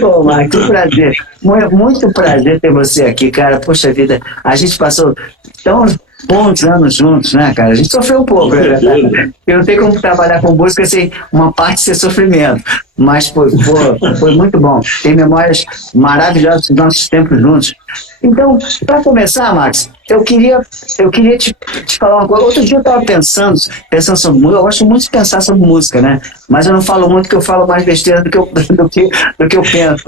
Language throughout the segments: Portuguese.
Pô, Marcos, que prazer. Muito prazer ter você aqui, cara. Poxa vida, a gente passou tão bons anos juntos, né, cara? A gente sofreu um pouco, né? Eu não tenho como trabalhar com música sem uma parte ser sofrimento. Mas foi muito bom. Tem memórias maravilhosas dos nossos tempos juntos. Então, para começar, Max, eu queria te falar uma coisa. Outro dia eu estava pensando sobre música. Eu gosto muito de pensar sobre música, né? Mas eu não falo muito, porque eu falo mais besteira do que eu penso.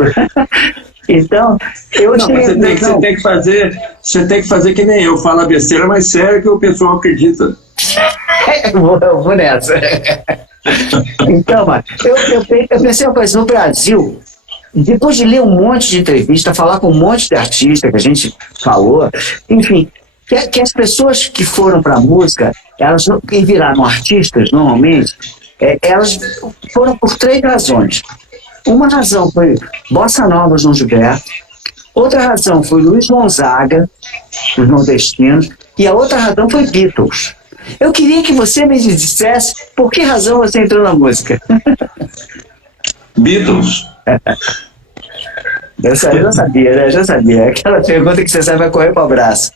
Então, não, mas você tem que fazer que nem eu, fala besteira, mas sério que o pessoal acredita. Eu vou nessa. Então, mano, eu pensei uma coisa, no Brasil, depois de ler um monte de entrevista, falar com um monte de artista que a gente falou, enfim, que as pessoas que foram para a música, elas que viraram artistas, normalmente, elas foram por 3 razões. Uma razão foi Bossa Nova, João Gilberto. Outra razão foi Luiz Gonzaga, os nordestinos. E a outra razão foi Beatles. Eu queria que você me dissesse por que razão você entrou na música. Beatles. Eu já sabia, né? Já sabia. Aquela pergunta que você sabe vai correr para o abraço.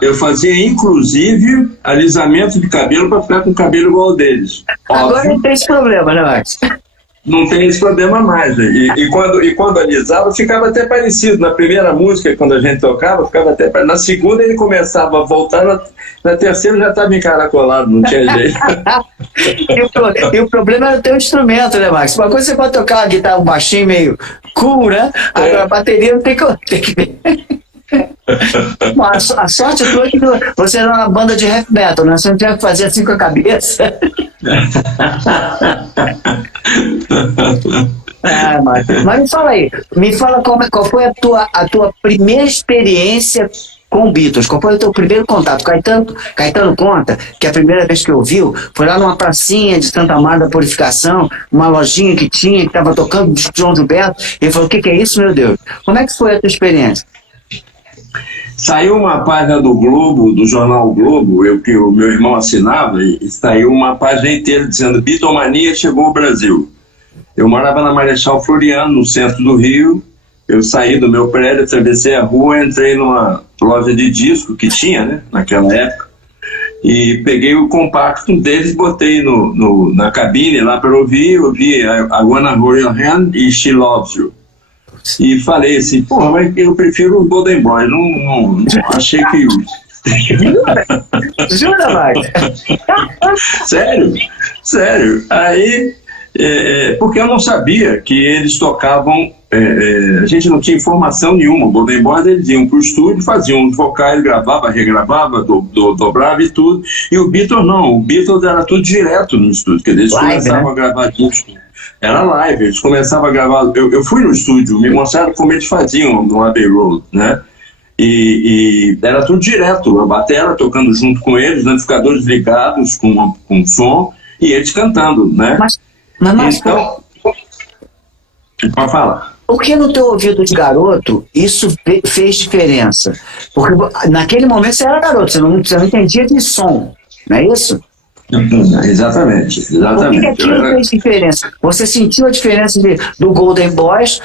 Eu fazia inclusive alisamento de cabelo para ficar com o cabelo igual ao deles. Agora não tem esse problema, né, Max? Não tem esse problema mais, né? E quando alisava, ficava até parecido. Na primeira música, quando a gente tocava, ficava até parecido. Na segunda, ele começava a voltar, na terceira já estava encaracolado, não tinha jeito. E o problema era o teu instrumento, né, Max? Uma coisa você pode tocar uma guitarra, um baixinho meio cool, né? Agora a bateria não tem que ver. A sorte tua é que você era uma banda de heavy metal, né? Você não tinha que fazer assim com a cabeça. Mas me fala qual foi a tua primeira experiência com Beatles, qual foi o teu primeiro contato? Caetano conta que a primeira vez que ouviu foi lá numa pracinha de Santa Amaro da Purificação, uma lojinha que estava tocando de João Gilberto, e ele falou, o que é isso, meu Deus? Como é que foi a tua experiência? Saiu uma página do Globo, do jornal Globo, que o meu irmão assinava, e saiu uma página inteira dizendo Beatlemania chegou ao Brasil. Eu morava na Marechal Floriano, no centro do Rio. Eu saí do meu prédio, atravessei a rua, entrei numa loja de disco que tinha, né, naquela época, e peguei o compacto deles, botei na cabine lá para ouvir I Wanna Hold Your Hand e She Loves You. E falei assim, porra, mas eu prefiro o Golden Boy, não achei que... Jura, Max? Sério. Aí, porque eu não sabia que eles tocavam, a gente não tinha informação nenhuma. O Golden Boy, eles iam pro estúdio, faziam os vocais, gravava, regravava, dobrava e tudo. E o Beatles não, o Beatles era tudo direto no estúdio, quer dizer, eles começavam a gravar disco. Era live, eles começavam a gravar. Eu fui no estúdio, me mostraram como eles faziam no Abbey Road, né? E era tudo direto, a bateria tocando junto com eles, os amplificadores ligados com som e eles cantando, né? Mas então, pode falar. Por que no teu ouvido de garoto isso fez diferença? Porque naquele momento você era garoto, você não entendia de som, não é isso? Exatamente. Por que aquilo fez diferença? Você sentiu a diferença do Golden Boys,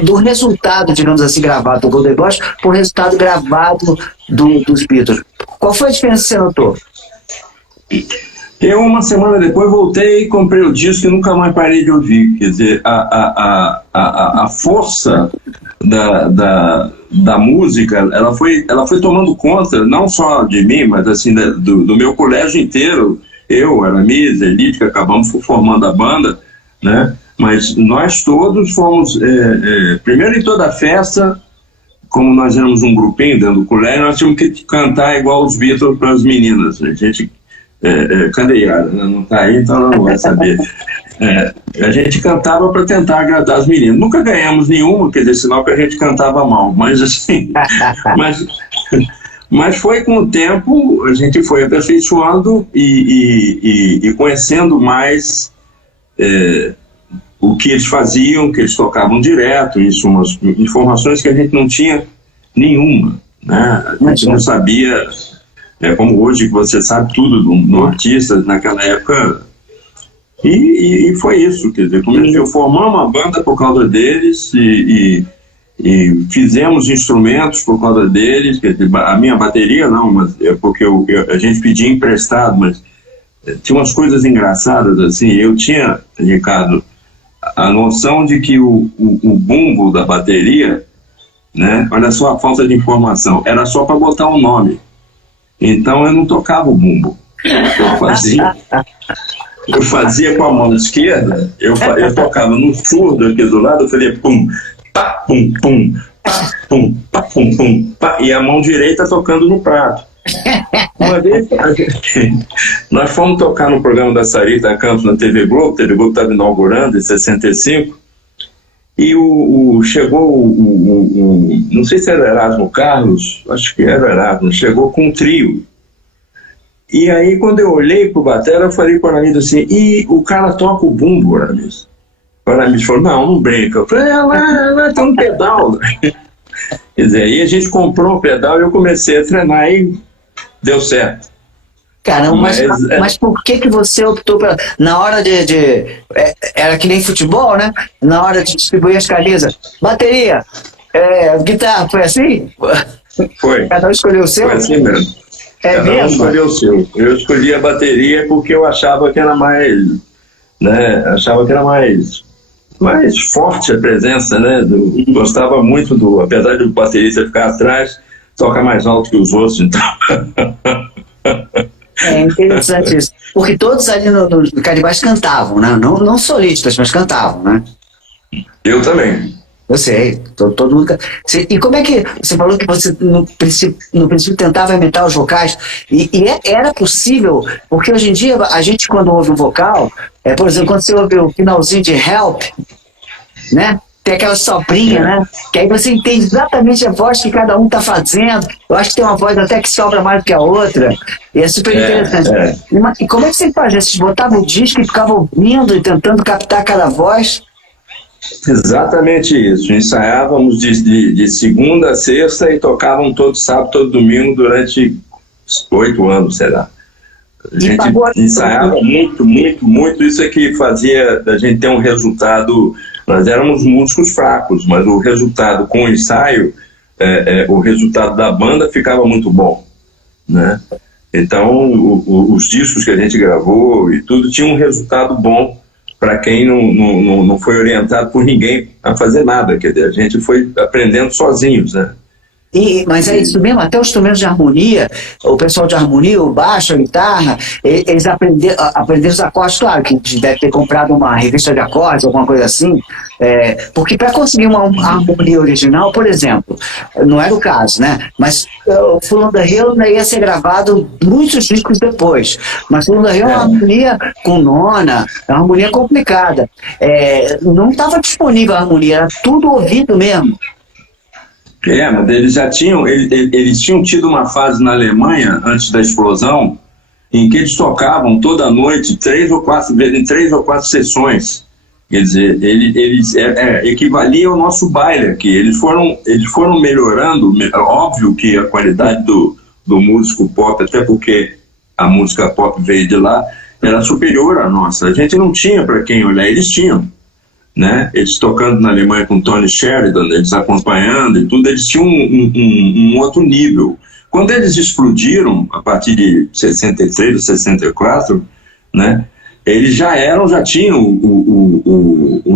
do resultado, digamos assim, gravado do Golden Boys, para o resultado gravado dos Beatles? Qual foi a diferença que você notou? Eu, uma semana depois, voltei e comprei o disco e nunca mais parei de ouvir. Quer dizer, a força da música, ela foi tomando conta, não só de mim, mas assim, do meu colégio inteiro. Eu, Aramis, Elite, que acabamos formando a banda, né? Mas nós todos fomos, primeiro em toda a festa, como nós éramos um grupinho dentro do colégio, nós tínhamos que cantar igual os Beatles para as meninas. A gente, cadê Yara? Não está aí, então ela não vai saber. A gente cantava para tentar agradar as meninas. Nunca ganhamos nenhuma, quer dizer, sinal que a gente cantava mal, mas assim... Mas foi com o tempo, a gente foi aperfeiçoando e conhecendo mais o que eles faziam, que eles tocavam direto, isso, umas informações que a gente não tinha nenhuma, né? A gente não sabia, como hoje que você sabe tudo no artista, naquela época E foi isso, quer dizer, eu formar uma banda por causa deles e fizemos instrumentos por causa deles, quer dizer, a minha bateria não, mas é porque a gente pedia emprestado, mas tinha umas coisas engraçadas assim. Eu tinha, Ricardo, a noção de que o bumbo da bateria, né, olha só a falta de informação, era só para botar um nome. Então eu não tocava o bumbo. Eu fazia com a mão esquerda, eu tocava no surdo aqui do lado, eu falei pum, pá, pum, pum, pá, pum, pá, pum, pum, pá, e a mão direita tocando no prato. Uma vez nós fomos tocar no programa da Sarita Campos na TV Globo estava inaugurando em 65, e chegou não sei se era Erasmo Carlos, acho que era Erasmo, chegou com um trio. E aí, quando eu olhei pro batera, eu falei para o Aramis assim, e o cara toca o bumbo, Aramis. O Aramis falou, não brinca. Eu falei, lá tem um pedal. Quer dizer, aí a gente comprou um pedal e eu comecei a treinar e deu certo. Caramba, mas por que você optou na hora era que nem futebol, né? Na hora de distribuir as camisas, bateria, guitarra, foi assim? Foi. Cada um escolheu o seu? Foi assim mesmo. Cada um escolheu o seu. Eu escolhi a bateria porque eu achava que era mais, né? Achava que era mais forte a presença, né? Gostava muito apesar do baterista ficar atrás, toca mais alto que os outros, então. É interessante isso. Porque todos ali no Canibais cantavam, né? Não solistas, mas cantavam, né? Eu também. Eu sei, todo mundo. E como é que você falou que você no princípio tentava imitar os vocais? Era possível, porque hoje em dia a gente, quando ouve um vocal, por exemplo, quando você ouve o finalzinho de Help, né? Tem aquela soprinha, né? Que aí você entende exatamente a voz que cada um está fazendo. Eu acho que tem uma voz até que sobra mais do que a outra. E é super interessante. E como é que você fazia? Vocês botavam o disco e ficavam ouvindo e tentando captar cada voz? Exatamente isso. Ensaiávamos de segunda a sexta e tocavam todo sábado, todo domingo durante 8 anos, sei lá. A gente ensaiava muito, muito, muito. Isso é que fazia a gente ter um resultado. Nós éramos músicos fracos, mas o resultado com o ensaio, o resultado da banda ficava muito bom, né? Então, os discos que a gente gravou e tudo tinha um resultado bom para quem não foi orientado por ninguém a fazer nada. Quer dizer, a gente foi aprendendo sozinhos, né? Mas é isso mesmo, até os instrumentos de harmonia, o pessoal de harmonia, o baixo, a guitarra, eles aprenderam os acordes, claro, que deve ter comprado uma revista de acordes, alguma coisa assim, porque para conseguir uma harmonia original, por exemplo, não era o caso, né? Mas o Full on the Hill ia ser gravado muitos discos depois, mas Full on the Hill é uma harmonia com nona, é uma harmonia complicada. Não estava disponível a harmonia, era tudo ouvido mesmo. Mas eles tinham tido uma fase na Alemanha, antes da explosão, em que eles tocavam toda noite, 3 ou 4 vezes, em 3 ou 4 sessões. Quer dizer, eles equivalia ao nosso baile aqui. Eles foram melhorando, óbvio que a qualidade do músico pop, até porque a música pop veio de lá, era superior à nossa. A gente não tinha para quem olhar, eles tinham. Né? Eles tocando na Alemanha com Tony Sheridan, eles acompanhando e tudo, eles tinham um outro nível. Quando eles explodiram, a partir de 63 ou 64, né, eles já tinham o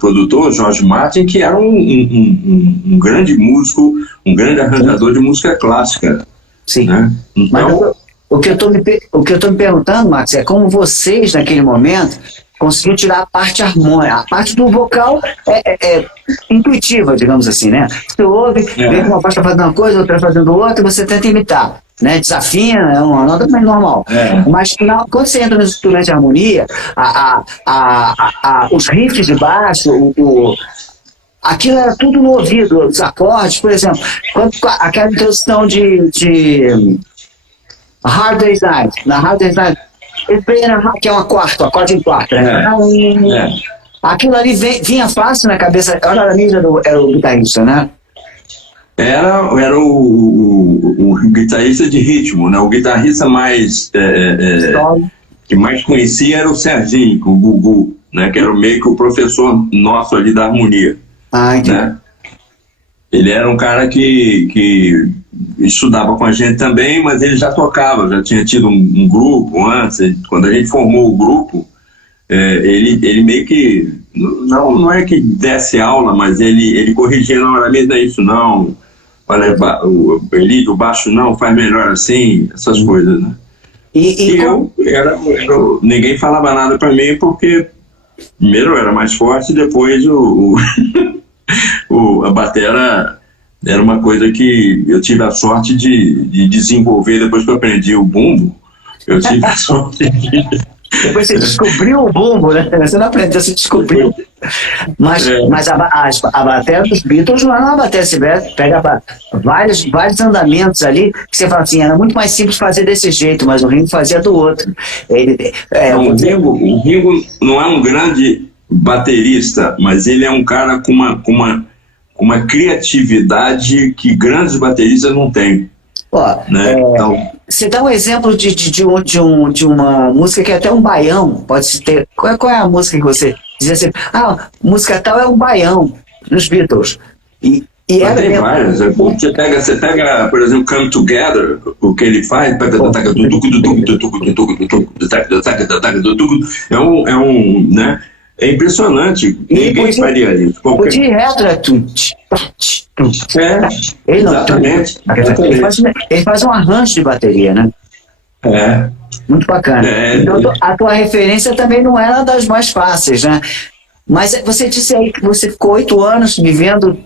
produtor George Martin, que era um grande músico, um grande arranjador de música clássica. Sim. Né? Então, mas o que eu estou me perguntando, Max, é como vocês, naquele momento, conseguiu tirar a parte harmônica. A parte do vocal é intuitiva, digamos assim, né? Você ouve, vê que uma parte está fazendo uma coisa, outra fazendo outra, e você tenta imitar, né? Desafina, é uma nota mais normal. Mas quando você entra nos instrumentos de harmonia, os riffs de baixo, aquilo era tudo no ouvido, os acordes, por exemplo, aquela introdução de Hard Day's Night, na Hard Day's Night, que é uma quarta, acorde em quarta, né? Aquilo ali vinha fácil na cabeça. O Aramis era o guitarrista, né? Era o guitarrista de ritmo, né? O guitarrista mais que mais conhecia era o Serginho, o Gugu, né? Que era meio que o professor nosso ali da harmonia. Ah, entendi. Né? Ele era um cara que estudava com a gente também, mas ele já tocava, já tinha tido um grupo antes. Quando a gente formou o grupo, ele meio que, não é que desse aula, mas ele corrigia na hora mesmo, é isso não, olha, o baixo não, faz melhor assim, essas coisas, né? E ninguém falava nada para mim, porque primeiro eu era mais forte, depois a batera era uma coisa que eu tive a sorte de desenvolver depois que eu aprendi o bumbo. Eu tive a sorte de... Depois você descobriu o bumbo, né? Você não aprendeu, você descobriu. Mas a bateria dos Beatles não era uma bateria. Você pega vários andamentos ali que você fala assim, era muito mais simples fazer desse jeito, mas o Ringo fazia do outro. O Ringo não é um grande baterista, mas ele é um cara com uma criatividade que grandes bateristas não têm. Ó, né? Então, você dá um exemplo de uma música que é até um baião, pode ter. Qual é a música que você dizia assim? Música tal é um baião nos Beatles. E era tem várias. Você pega, por exemplo, Come Together, o que ele faz, né? É impressionante. Ninguém faria isso. Podia ir reto, ele não, exatamente. Ele faz um arranjo de bateria, né? Muito bacana. Então, a tua referência também não era das mais fáceis, né? Mas você disse aí que você ficou 8 anos vivendo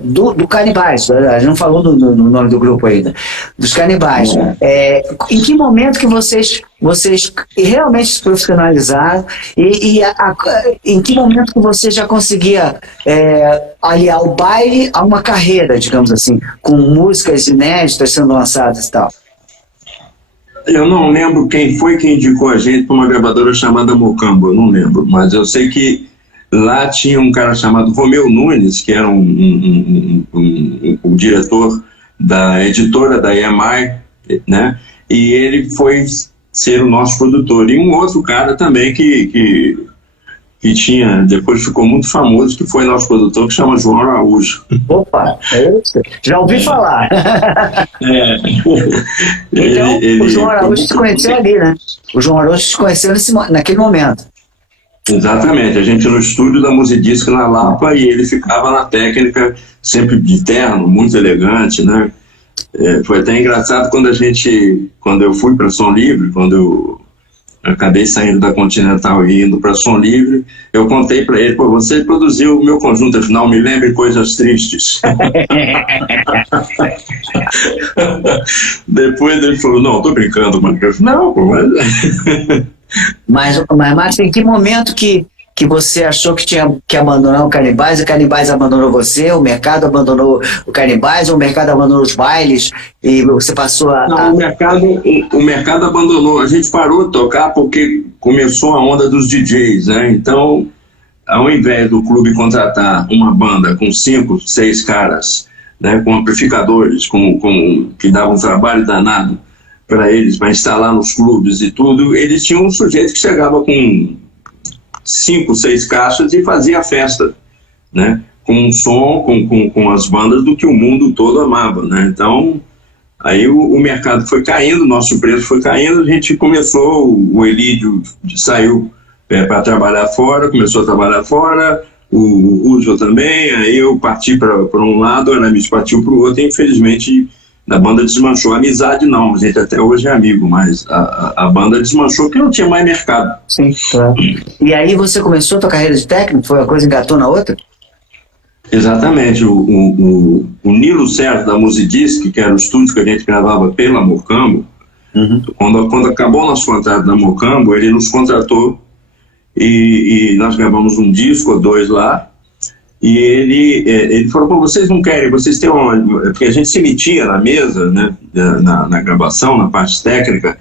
do Canibais. A gente não falou no nome do grupo ainda. Dos Canibais. Em que momento que vocês realmente se profissionalizaram em que momento que você já conseguia aliar o baile a uma carreira, digamos assim, com músicas inéditas sendo lançadas e tal? Eu não lembro quem foi que indicou a gente para uma gravadora chamada Mocambo, eu não lembro, mas eu sei que lá tinha um cara chamado Romeu Nunes, que era um diretor da editora da EMI, né? E ele foi ser o nosso produtor. E um outro cara também que tinha, depois ficou muito famoso, que foi nosso produtor, que chama João Araújo. Opa, já ouvi falar. Então, o João Araújo se conheceu ali, né? O João Araújo se conheceu naquele momento. Exatamente, a gente no estúdio da Musidisc na Lapa e ele ficava na técnica, sempre de terno, muito elegante, né? Foi até engraçado quando eu fui para Som Livre, quando eu acabei saindo da Continental e indo para Som Livre, eu contei para ele, você produziu o meu conjunto final, me lembre coisas tristes. Depois ele falou, não, tô brincando, mano. Eu falei, não, Mas em que momento que você achou que tinha que abandonar o Canibais abandonou você, o mercado abandonou o Canibais, o mercado abandonou os bailes e você passou a... Não, o mercado abandonou, a gente parou de tocar porque começou a onda dos DJs, né? Então, ao invés do clube contratar uma banda com 5, 6 caras, né, com amplificadores, que davam um trabalho danado para eles, para instalar nos clubes e tudo, eles tinham um sujeito que chegava com 5, 6 caixas e fazia a festa, né? Com um som, com as bandas do que o mundo todo amava, né? Então, aí o mercado foi caindo, nosso preço foi caindo, a gente começou, o Elídio saiu para trabalhar fora, começou a trabalhar fora, o Uso também, aí eu parti para um lado, a Aramis partiu para o outro, e infelizmente a banda desmanchou. A amizade não, a gente até hoje é amigo, mas a banda desmanchou porque não tinha mais mercado. Sim, claro. E aí você começou a tua carreira de técnico? Foi uma coisa engatou na outra? Exatamente. O Nilo Sérgio da Musidisc, que era o estúdio que a gente gravava pela Mocambo, quando acabou o nosso contrato da Mocambo, ele nos contratou e nós gravamos um disco ou 2 lá. E ele falou, vocês não querem, vocês têm porque a gente se metia na mesa, né, na gravação, na parte técnica,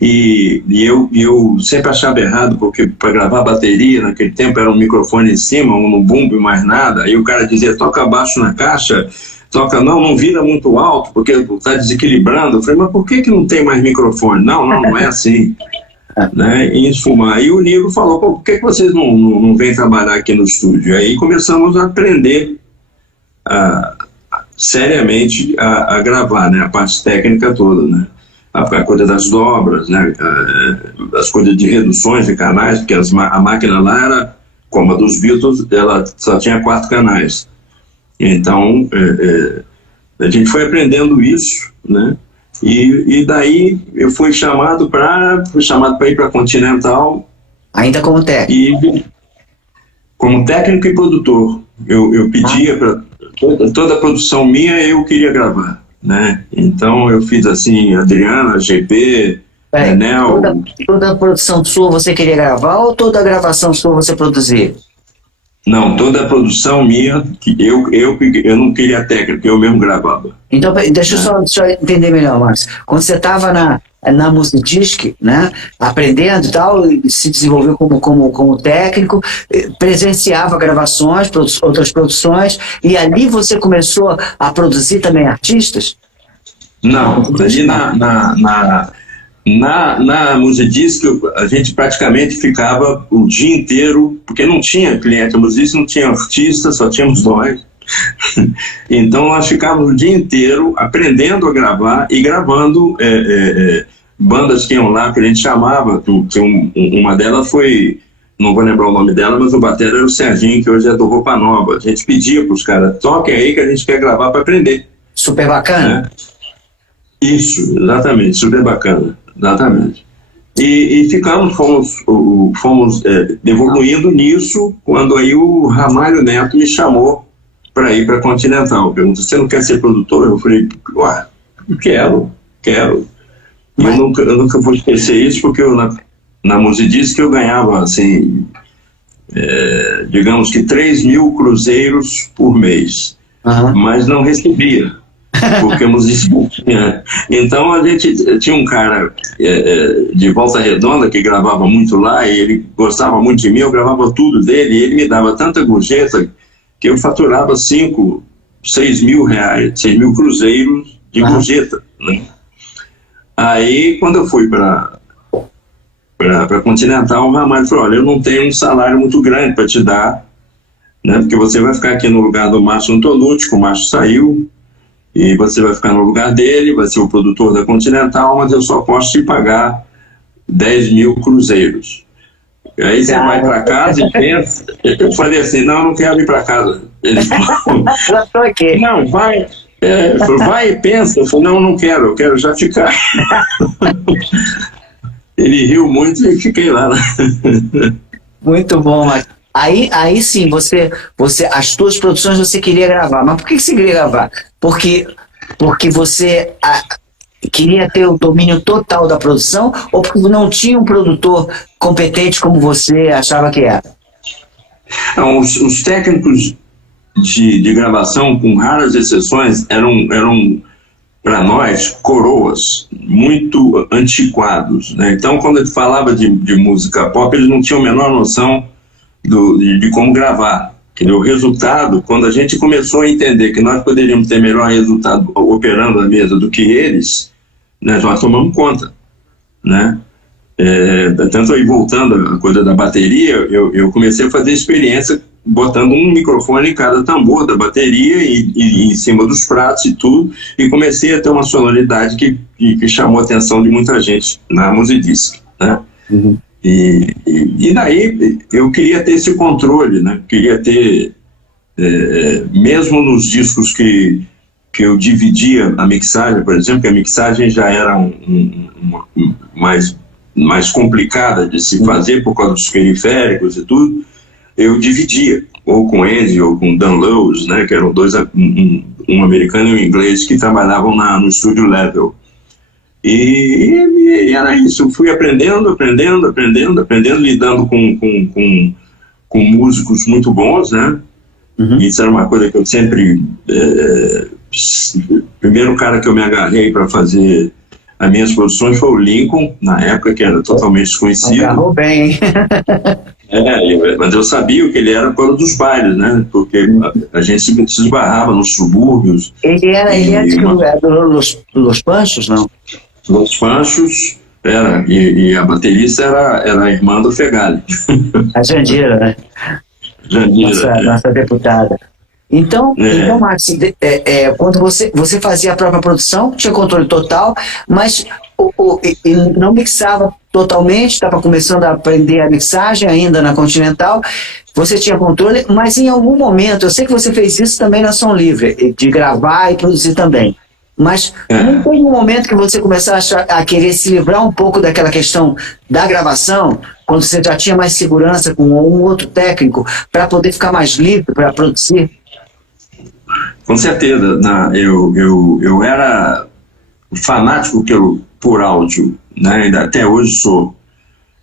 e eu sempre achava errado, porque para gravar bateria naquele tempo era um microfone em cima, um no bumbo e mais nada, aí o cara dizia, toca baixo na caixa, não vira muito alto, porque está desequilibrando. Eu falei, mas por que não tem mais microfone? Não é assim. né, em esfumar. E o Nilo falou, pô, por que vocês não vêm trabalhar aqui no estúdio? Aí começamos a aprender seriamente a gravar, né, a parte técnica toda, né, a coisa das dobras, né, as coisas de reduções de canais, porque a máquina lá era, como a dos Beatles, ela só tinha 4 canais. Então, a gente foi aprendendo isso, né, e daí eu fui chamado para ir para a Continental. Ainda como técnico? Como técnico e produtor. Eu pedia para toda a produção minha, eu queria gravar, né? Então eu fiz assim, Adriana, GP, Enel. Toda a produção sua você queria gravar ou toda a gravação sua você produzia? Não, toda a produção minha, eu não queria técnico, eu mesmo gravava. Então, deixa eu só entender melhor, Marcos. Quando você estava na Musidisc, né, aprendendo e tal, e se desenvolveu como técnico, presenciava gravações, outras produções, e ali você começou a produzir também artistas? Não, ali na Musidisc a gente praticamente ficava o dia inteiro, porque não tinha cliente, a Musidisc não tinha artista, só tínhamos nós. Então nós ficávamos o dia inteiro aprendendo a gravar e gravando bandas que iam lá, que a gente chamava, uma delas foi, não vou lembrar o nome dela, mas o batera era o Serginho, que hoje é do Roupa Nova. A gente pedia para os caras, toquem aí que a gente quer gravar para aprender. Super bacana. Né? Isso, exatamente, super bacana, exatamente. E fomos evoluindo nisso, quando aí o Ramalho Neto me chamou para ir para a Continental. Perguntou, você não quer ser produtor? Eu falei, ué, quero. Mas eu nunca vou esquecer isso, porque na Musidisc eu ganhava, assim, digamos que 3.000 cruzeiros por mês, mas não recebia, porque a Musidisc não tinha. Então a gente tinha um cara de Volta Redonda que gravava muito lá, e ele gostava muito de mim, eu gravava tudo dele, e ele me dava tanta gorjeta que eu faturava 6 mil reais, 6 mil cruzeiros de gorjeta, né? Aí, quando eu fui para Continental, o Ramalho falou, olha, eu não tenho um salário muito grande para te dar, né, porque você vai ficar aqui no lugar do Márcio Antonucci, que o Márcio saiu, e você vai ficar no lugar dele, vai ser o produtor da Continental, mas eu só posso te pagar 10 mil cruzeiros. E aí você vai para casa e pensa. Eu falei assim, não, eu não quero ir para casa. Ele falou, não, vai. Vai e pensa. Eu falei, não quero, eu quero já ficar. Ele riu muito e fiquei lá. Muito bom, Marcos. Aí sim, as tuas produções você queria gravar. Mas por que você queria gravar? Porque você queria ter o domínio total da produção, ou porque não tinha um produtor competente como você achava que era? Não, os técnicos de gravação, com raras exceções, eram para nós, coroas, muito antiquados, né? Então, quando ele falava de música pop, eles não tinham a menor noção de como gravar. O resultado, quando a gente começou a entender que nós poderíamos ter melhor resultado operando a mesa do que eles, né, nós tomamos conta, né? Tanto aí, voltando à coisa da bateria, eu comecei a fazer experiência botando um microfone em cada tambor da bateria e em cima dos pratos e tudo, e comecei a ter uma sonoridade que chamou a atenção de muita gente na Musidisc, né? Uhum. E daí eu queria ter esse controle, né? Queria ter, mesmo nos discos que eu dividia a mixagem, por exemplo, que a mixagem já era mais complicada de se fazer por causa dos periféricos e tudo, eu dividia, ou com Andy ou com Dan Lewis, né? Que eram dois, um americano e um inglês, que trabalhavam no estúdio Level. E era isso, eu fui aprendendo, lidando com músicos muito bons, né? Uhum. Isso era uma coisa que eu sempre... primeiro cara que eu me agarrei para fazer as minhas produções foi o Lincoln, na época, que era totalmente desconhecido. Agarrou bem, hein? Mas eu sabia o que ele era por causa dos bailes, né? Porque a gente se esbarrava nos subúrbios. Ele era do Los Panchos, não? Los Panchos, e a baterista era a irmã do Fegali. A Jandira, né? Jandira. Nossa deputada. Então Max, quando você fazia a própria produção, tinha controle total, mas ele não mixava totalmente, estava começando a aprender a mixagem ainda na Continental, você tinha controle, mas em algum momento, eu sei que você fez isso também na Som Livre, de gravar e produzir também, mas não tem um momento que você começou a querer se livrar um pouco daquela questão da gravação, quando você já tinha mais segurança com um outro técnico, para poder ficar mais livre para produzir? Com certeza, eu era fanático por áudio, né? Ainda até hoje sou.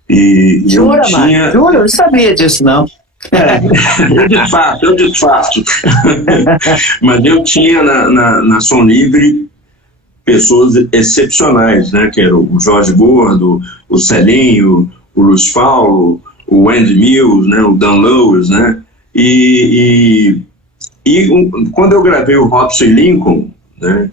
E Jura, Jura? Eu não sabia disso, não. Eu desfaço. Mas eu tinha na Som Livre pessoas excepcionais, né? Que era o Jorge Gordo, o Celinho, o Luiz Paulo, o Andy Mills, né? O Dan Lewis, né? E quando eu gravei o Robson Lincoln, né,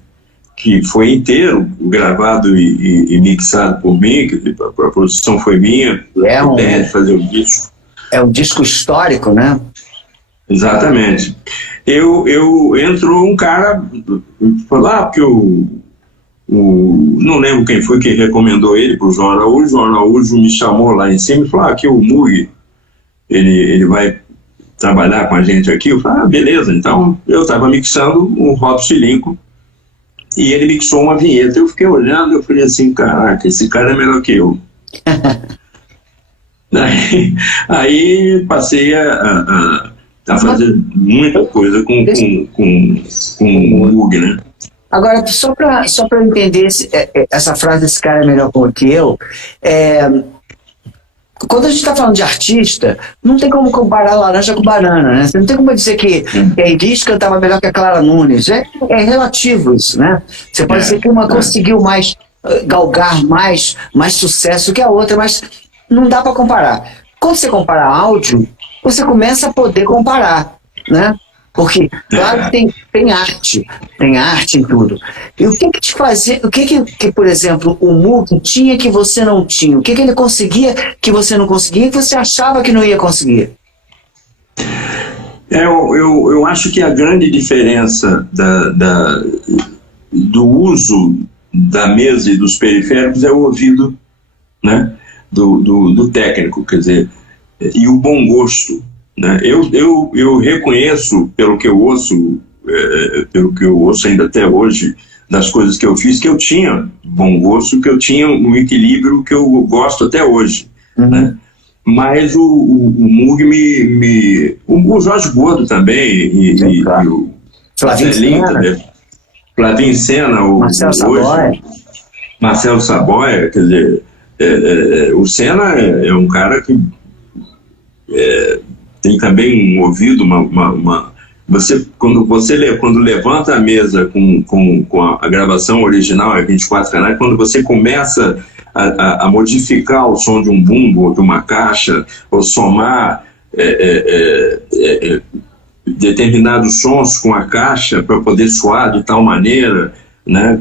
que foi inteiro gravado e mixado por mim, que a produção foi minha, de fazer o disco. É um disco histórico, né? Exatamente. Entrou um cara, porque não lembro quem foi que recomendou ele para o João Araújo. O João Araújo me chamou lá em cima e falou: aqui o Mug, ele vai trabalhar com a gente aqui. Eu falei: beleza. Então eu estava mixando o Robson Lincoln e ele mixou uma vinheta. Eu fiquei olhando, eu falei assim: caraca, esse cara é melhor que eu. Aí passei a fazer muita coisa com o Mug, né? Agora, só para eu entender essa frase, esse cara é melhor que eu, quando a gente está falando de artista, não tem como comparar laranja com banana, né? Você não tem como dizer que a Elis cantava melhor que a Clara Nunes. É relativo isso, né? Você pode dizer que uma conseguiu galgar mais sucesso que a outra, mas não dá para comparar. Quando você compara áudio, você começa a poder comparar, né? Porque, claro, tem arte em tudo. E o que te fazia, o que por exemplo, o Mug tinha que você não tinha? O que ele conseguia que você não conseguia e que você achava que não ia conseguir? Eu acho que a grande diferença do uso da mesa e dos periféricos é o ouvido, né, do técnico, quer dizer, e o bom gosto. Né? Eu reconheço, pelo que eu ouço ainda até hoje, das coisas que eu fiz, que eu tinha bom gosto, que eu tinha um equilíbrio que eu gosto até hoje. Né? Mas o Mug o Jorge Gordo também, e o Flavinho Sena, Marcelo Saboia, quer dizer, o Sena é um cara que tem também um ouvido, quando levanta a mesa com a gravação original, 24 canais, quando você começa a modificar o som de um bumbo, ou de uma caixa, ou somar determinados sons com a caixa para poder soar de tal maneira, né?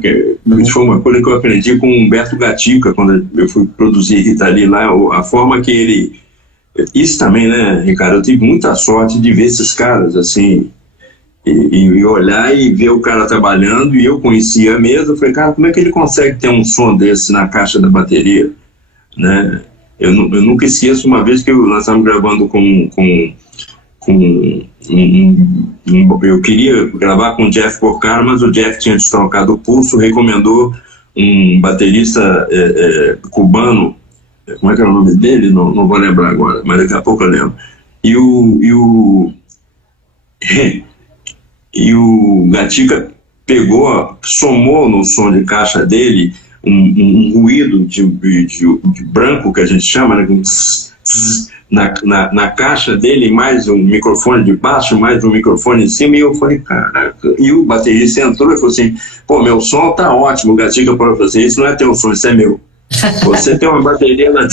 Isso foi uma coisa que eu aprendi com o Humberto Gatica, quando eu fui produzir Rita Lee lá, a forma que ele... Isso também, né, Ricardo? Eu tive muita sorte de ver esses caras, assim, e olhar e ver o cara trabalhando, e eu conhecia a mesa, eu falei: cara, como é que ele consegue ter um som desse na caixa da bateria? Né? Eu nunca esqueço uma vez que nós estávamos gravando eu queria gravar com o Jeff Porcaro, mas o Jeff tinha destrocado o pulso, recomendou um baterista cubano. Como é que era o nome dele? Não vou lembrar agora, mas daqui a pouco eu lembro. E o Gatica somou no som de caixa dele um ruído de branco, que a gente chama, né? Na caixa dele, mais um microfone de baixo, mais um microfone em cima, e eu falei: caraca. E o baterista entrou e falou assim: pô, meu som tá ótimo. O Gatica falou assim: isso não é teu som, isso é meu. Você tem uma bateria na...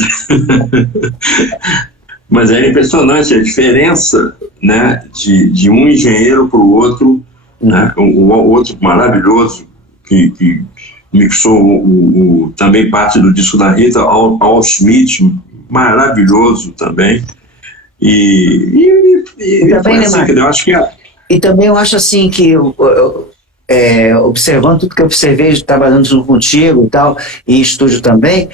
Mas é impressionante a diferença, né, de um engenheiro para o outro, né, o outro maravilhoso, que mixou também parte do disco da Rita, Al Schmidt, maravilhoso também. E também, foi assim, eu acho que... E também eu acho assim que, observando tudo que eu observei, trabalhando junto contigo e tal, e em estúdio também,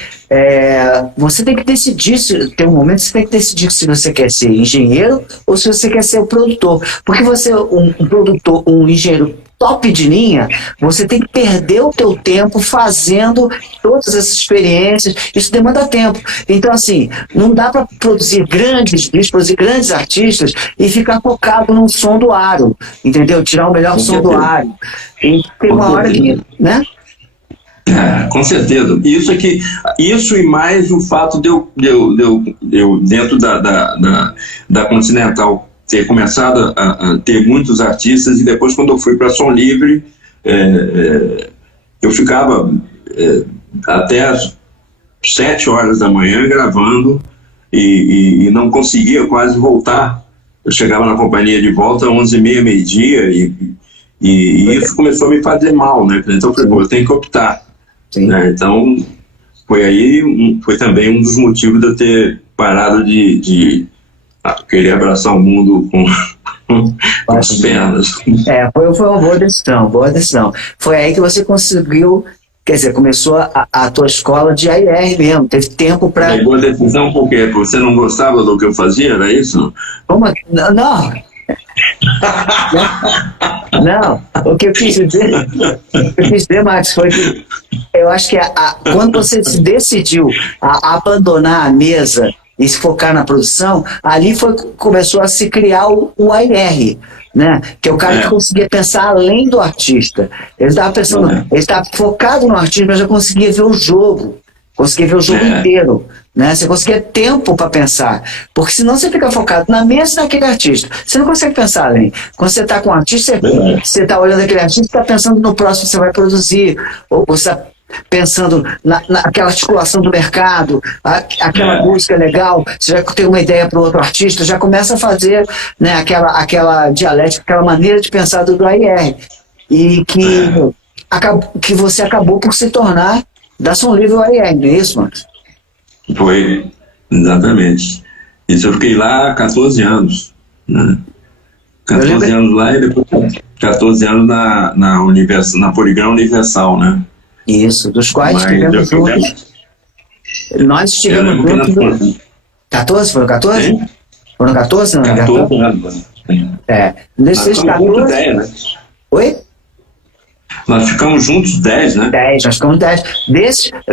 você tem que decidir, tem um momento que você tem que decidir se você quer ser engenheiro ou se você quer ser o produtor. Porque você, um produtor, um engenheiro top de linha, você tem que perder o teu tempo fazendo todas essas experiências, isso demanda tempo. Então, assim, não dá para produzir grandes discos, produzir grandes artistas e ficar focado no som do aro, entendeu? Tirar o melhor som do aro. E tem uma hora que, né? Com certeza. Isso e mais o fato de eu dentro da Continental, ter começado a ter muitos artistas, e depois, quando eu fui para Som Livre, eu ficava até as 7 horas da manhã gravando e não conseguia quase voltar. Eu chegava na companhia de volta às 11h30, meio-dia, e isso começou a me fazer mal, né? Então eu falei, eu tenho que optar. Né? Então foi também um dos motivos de eu ter parado de querer abraçar o mundo com as pernas. Foi uma boa decisão. Foi aí que você conseguiu, quer dizer, começou a tua escola de AIR mesmo, teve tempo para... Boa decisão por quê? Porque você não gostava do que eu fazia, era isso? Como? Não. Não, o que eu quis dizer, Max, foi que eu acho que quando você se decidiu a abandonar a mesa e se focar na produção, ali começou a se criar o AIR, né? Que é o cara que conseguia pensar além do artista. Ele estava pensando, ele estava focado no artista, mas já conseguia ver o jogo. Conseguia ver o jogo inteiro, né? Você conseguia tempo para pensar, porque senão você fica focado na mesa daquele artista, você não consegue pensar além. Quando você está com um artista, você está olhando aquele artista, está pensando no próximo que você vai produzir, ou você está pensando naquela articulação do mercado, aquela música legal, você já tem uma ideia para o outro artista, já começa a fazer, né, aquela dialética, aquela maneira de pensar do AIR, e que você acabou por se tornar da Som Livre o AIR, não é isso, Max? Foi, exatamente. Isso eu fiquei lá há 14 anos, né? 14 anos lá e depois 14 anos na Poligrama Universal, né? Isso, dos quais estivemos juntos. Nós estivemos juntos. 14? Foram 14? Sim. Foram 14? Não, 14 anos. Nesses 14. 10, né? Oi? Nós ficamos juntos 10, né? 10, nós ficamos 10.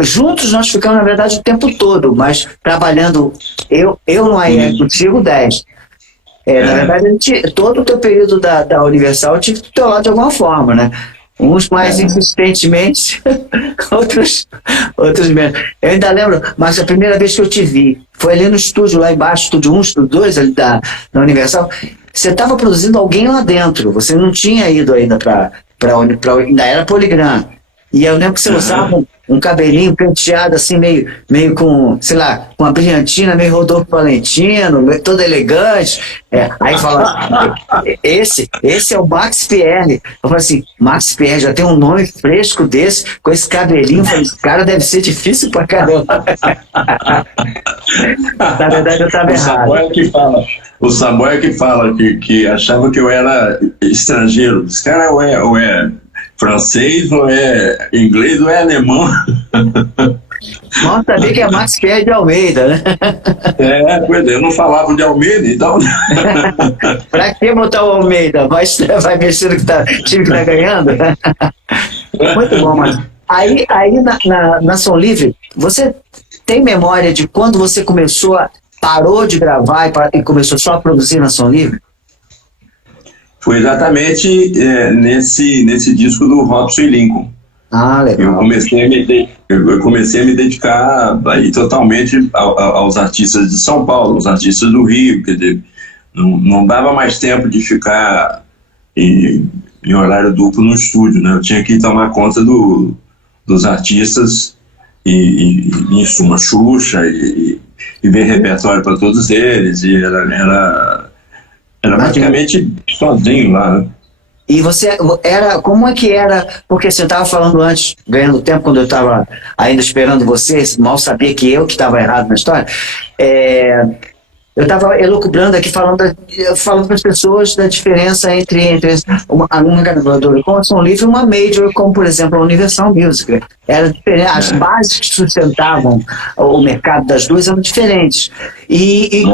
Juntos nós ficamos, na verdade, o tempo todo, mas trabalhando, eu no AIR contigo, 10. Na verdade, todo o teu período da Universal eu tive do teu lado de alguma forma, né? Uns mais insistentemente, outros menos. Eu ainda lembro, mas a primeira vez que eu te vi foi ali no estúdio, lá embaixo, estúdio 1, estúdio 2, ali da Universal. Você estava produzindo alguém lá dentro, você não tinha ido ainda ainda era Poligram. E eu lembro que você usava um cabelinho penteado assim, meio com, sei lá, com uma brilhantina, meio Rodolfo Valentino, todo elegante. Aí fala, esse é o Max Pierre. Eu falei assim, Max Pierre já tem um nome fresco desse, com esse cabelinho. Eu falei, esse cara deve ser difícil pra caramba. Na verdade, eu estava errado. O Samuel que fala que achava que eu era estrangeiro. Esse cara ou é francês, ou é inglês, ou é alemão. Vamos saber que é Max Pierre de Almeida, né? Pois é, eu não falava de Almeida, então... Pra que botar o Almeida? Vai mexer no time que tá ganhando? Muito bom, mas aí na Som Livre, você tem memória de quando você parou de gravar e começou só a produzir na Som Livre? Foi exatamente nesse disco do Robson e Lincoln. Legal. Eu comecei a me dedicar aí totalmente aos artistas de São Paulo, aos artistas do Rio, quer dizer, não dava mais tempo de ficar em horário duplo no estúdio, né? Eu tinha que tomar conta dos artistas e em suma, Xuxa, e ver repertório para todos eles, e era praticamente sozinho lá, né? E você como é que era, porque você estava falando antes, ganhando tempo, quando eu estava ainda esperando você, mal sabia que eu que estava errado na história, eu estava elucubrando aqui, falando para as pessoas da diferença entre uma gravadora como a Som Livre e uma major, como por exemplo a Universal Music. Era diferente, as bases que sustentavam o mercado das duas eram diferentes. E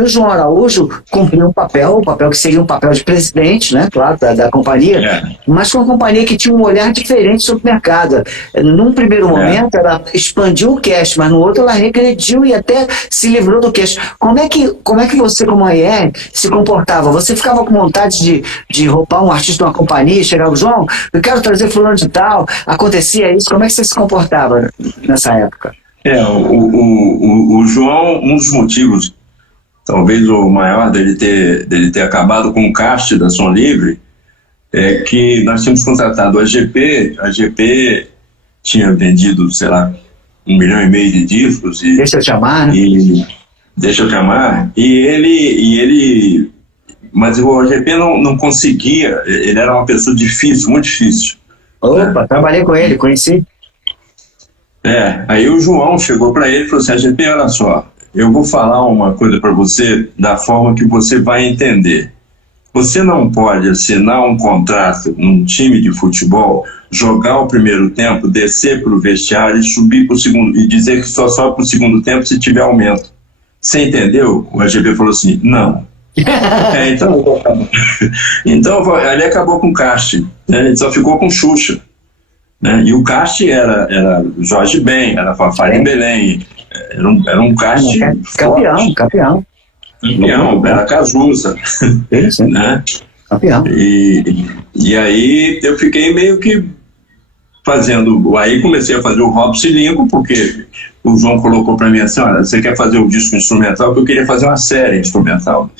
o João Araújo cumpriu o papel que seria um papel de presidente, né, claro, da companhia, mas com uma companhia que tinha um olhar diferente sobre o mercado. Num primeiro momento, ela expandiu o cash, mas no outro ela regrediu e até se livrou do cash. Como é que você, como AER, se comportava? Você ficava com vontade de roubar um artista de uma companhia, chegar o João, eu quero trazer fulano de tal, acontecia isso? Como é que você se comportava nessa época? O João, um dos motivos, talvez o maior dele ter acabado com o cast da Som Livre, é que nós tínhamos contratado a GP tinha vendido, sei lá, 1,5 milhão de discos. Deixa eu te amar, né? Deixa eu te amar. Mas o GP não conseguia, ele era uma pessoa difícil, muito difícil. Opa, trabalhei com ele, conheci. Aí o João chegou para ele e falou assim: GP, olha só, eu vou falar uma coisa para você da forma que você vai entender. Você não pode assinar um contrato num time de futebol, jogar o primeiro tempo, descer para o vestiário e subir para o segundo, e dizer que só sobe para o segundo tempo se tiver aumento. Você entendeu? O AGB falou assim: não. Então ali acabou com o cast, né? Ele só ficou com Xuxa, né? E o cast era Jorge Ben, era Fafá em Belém, era um cast campeão, era Cazuza, né? Campeão. E aí eu fiquei meio que aí comecei a fazer o Robson e Lincoln, porque o João colocou para mim assim: olha, você quer fazer um disco instrumental? Porque eu queria fazer uma série instrumental.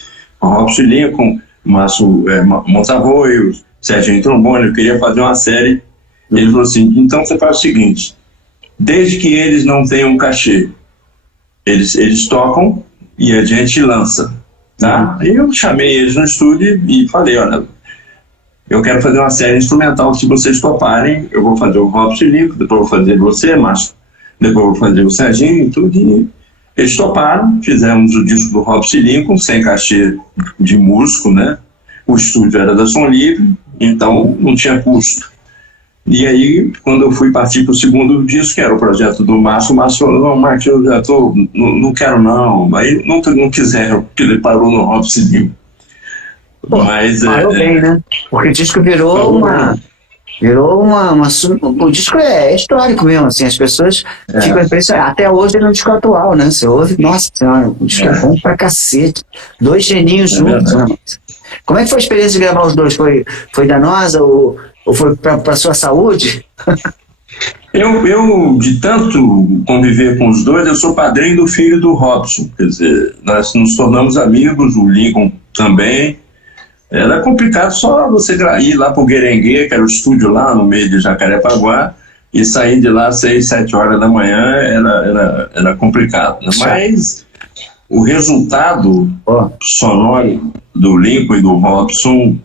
O Robson Lincoln, Márcio Montarroio, Serginho Trombone, eu queria fazer uma série. Ele falou assim: então você faz o seguinte, desde que eles não tenham cachê, eles tocam e a gente lança, tá? Aí eu chamei eles no estúdio e falei: olha, eu quero fazer uma série instrumental, se vocês toparem, eu vou fazer o Robson Lincoln, depois eu vou fazer você, Márcio, depois eu vou fazer o Serginho e tudo. E eles toparam, fizemos o disco do Robson Lincoln, sem cachê de músico, né? O estúdio era da Som Livre, então não tinha custo. E aí, quando eu fui partir para o segundo disco, que era o projeto do Márcio, o Márcio falou: não, Marcos, eu já não quero não. Aí não quiseram, porque ele parou no Robson Lincoln. Mas parou bem, né? Porque o disco virou uma... O disco é histórico mesmo, assim, as pessoas ficam impressionadas. Até hoje ele é um disco atual, né? Você ouve, nossa senhora, o disco é bom pra cacete. Dois geninhos juntos, né? Como é que foi a experiência de gravar os dois? Foi danosa ou foi pra sua saúde? Eu, de tanto conviver com os dois, eu sou padrinho do filho do Robson. Quer dizer, nós nos tornamos amigos, o Lincoln também. Era complicado só você ir lá pro Guerengue, que era o estúdio lá no meio de Jacarepaguá, e sair de lá às 6, 7 horas da manhã era complicado, né? Mas o resultado sonoro do Lincoln e do Robson,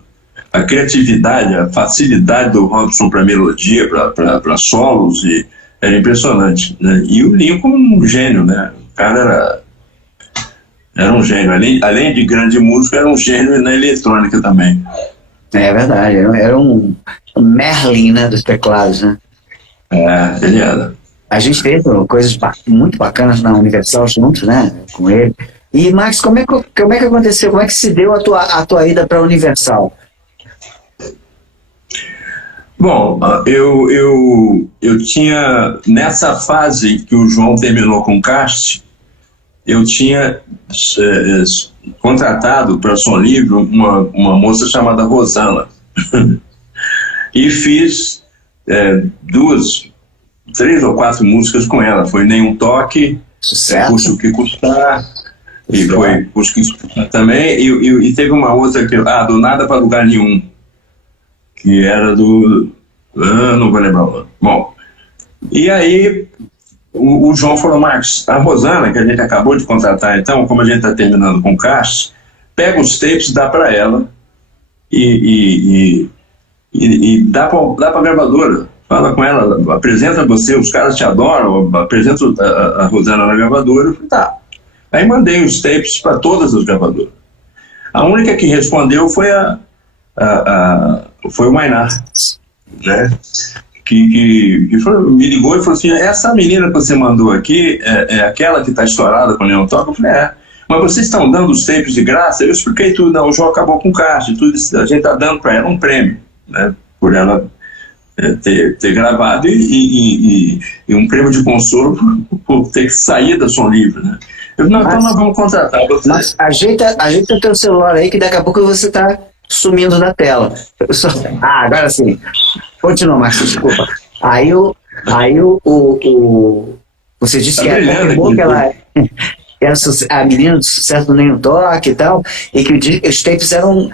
a criatividade, a facilidade do Robson para melodia, para solos, era impressionante, né? E o Lincoln, um gênio, né? O cara era um gênio, além de grande músico, era um gênio na eletrônica também. É verdade, era um Merlin, né, dos teclados, né? Ele era. A gente fez coisas muito bacanas na Universal juntos, né, com ele. E, Max, como é que aconteceu, como é que se deu a tua ida para a Universal? Bom, eu tinha, nessa fase que o João terminou com o cast, eu tinha contratado para Som Livre uma moça chamada Rosana e fiz 3 ou 4 músicas com ela. Foi Nenhum Toque, Custe o que Custar, e foi Custe o que Custar também, e teve uma outra que do Nada para Lugar Nenhum, que era do... não vou lembrar o nome. Bom, e aí o João falou: Marcos, a Rosana, que a gente acabou de contratar, então, como a gente está terminando com o cast, pega os tapes, dá para ela e e dá para a gravadora. Fala com ela, apresenta você, os caras te adoram, apresenta a Rosana na gravadora. Eu falei, tá. Aí mandei os tapes para todas as gravadoras. A única que respondeu foi foi o Maynar, né? Que me ligou e falou assim, essa menina que você mandou aqui é aquela que está estourada com o Leão Toca? Eu falei, mas vocês estão dando os tapes de graça? Eu expliquei tudo, não, o João acabou com caixa, tudo isso, a gente está dando para ela um prêmio, né? Por ela ter gravado e um prêmio de consolo por ter que sair da Som Livre, né? Eu, não, então nós vamos contratar você. Mas ajeita o teu celular aí, que daqui a pouco você está sumindo da tela. Agora sim. Continua, Marcos, desculpa. Aí você disse que ela era a menina do sucesso do Nenhum Toque e tal, e que os tapes eram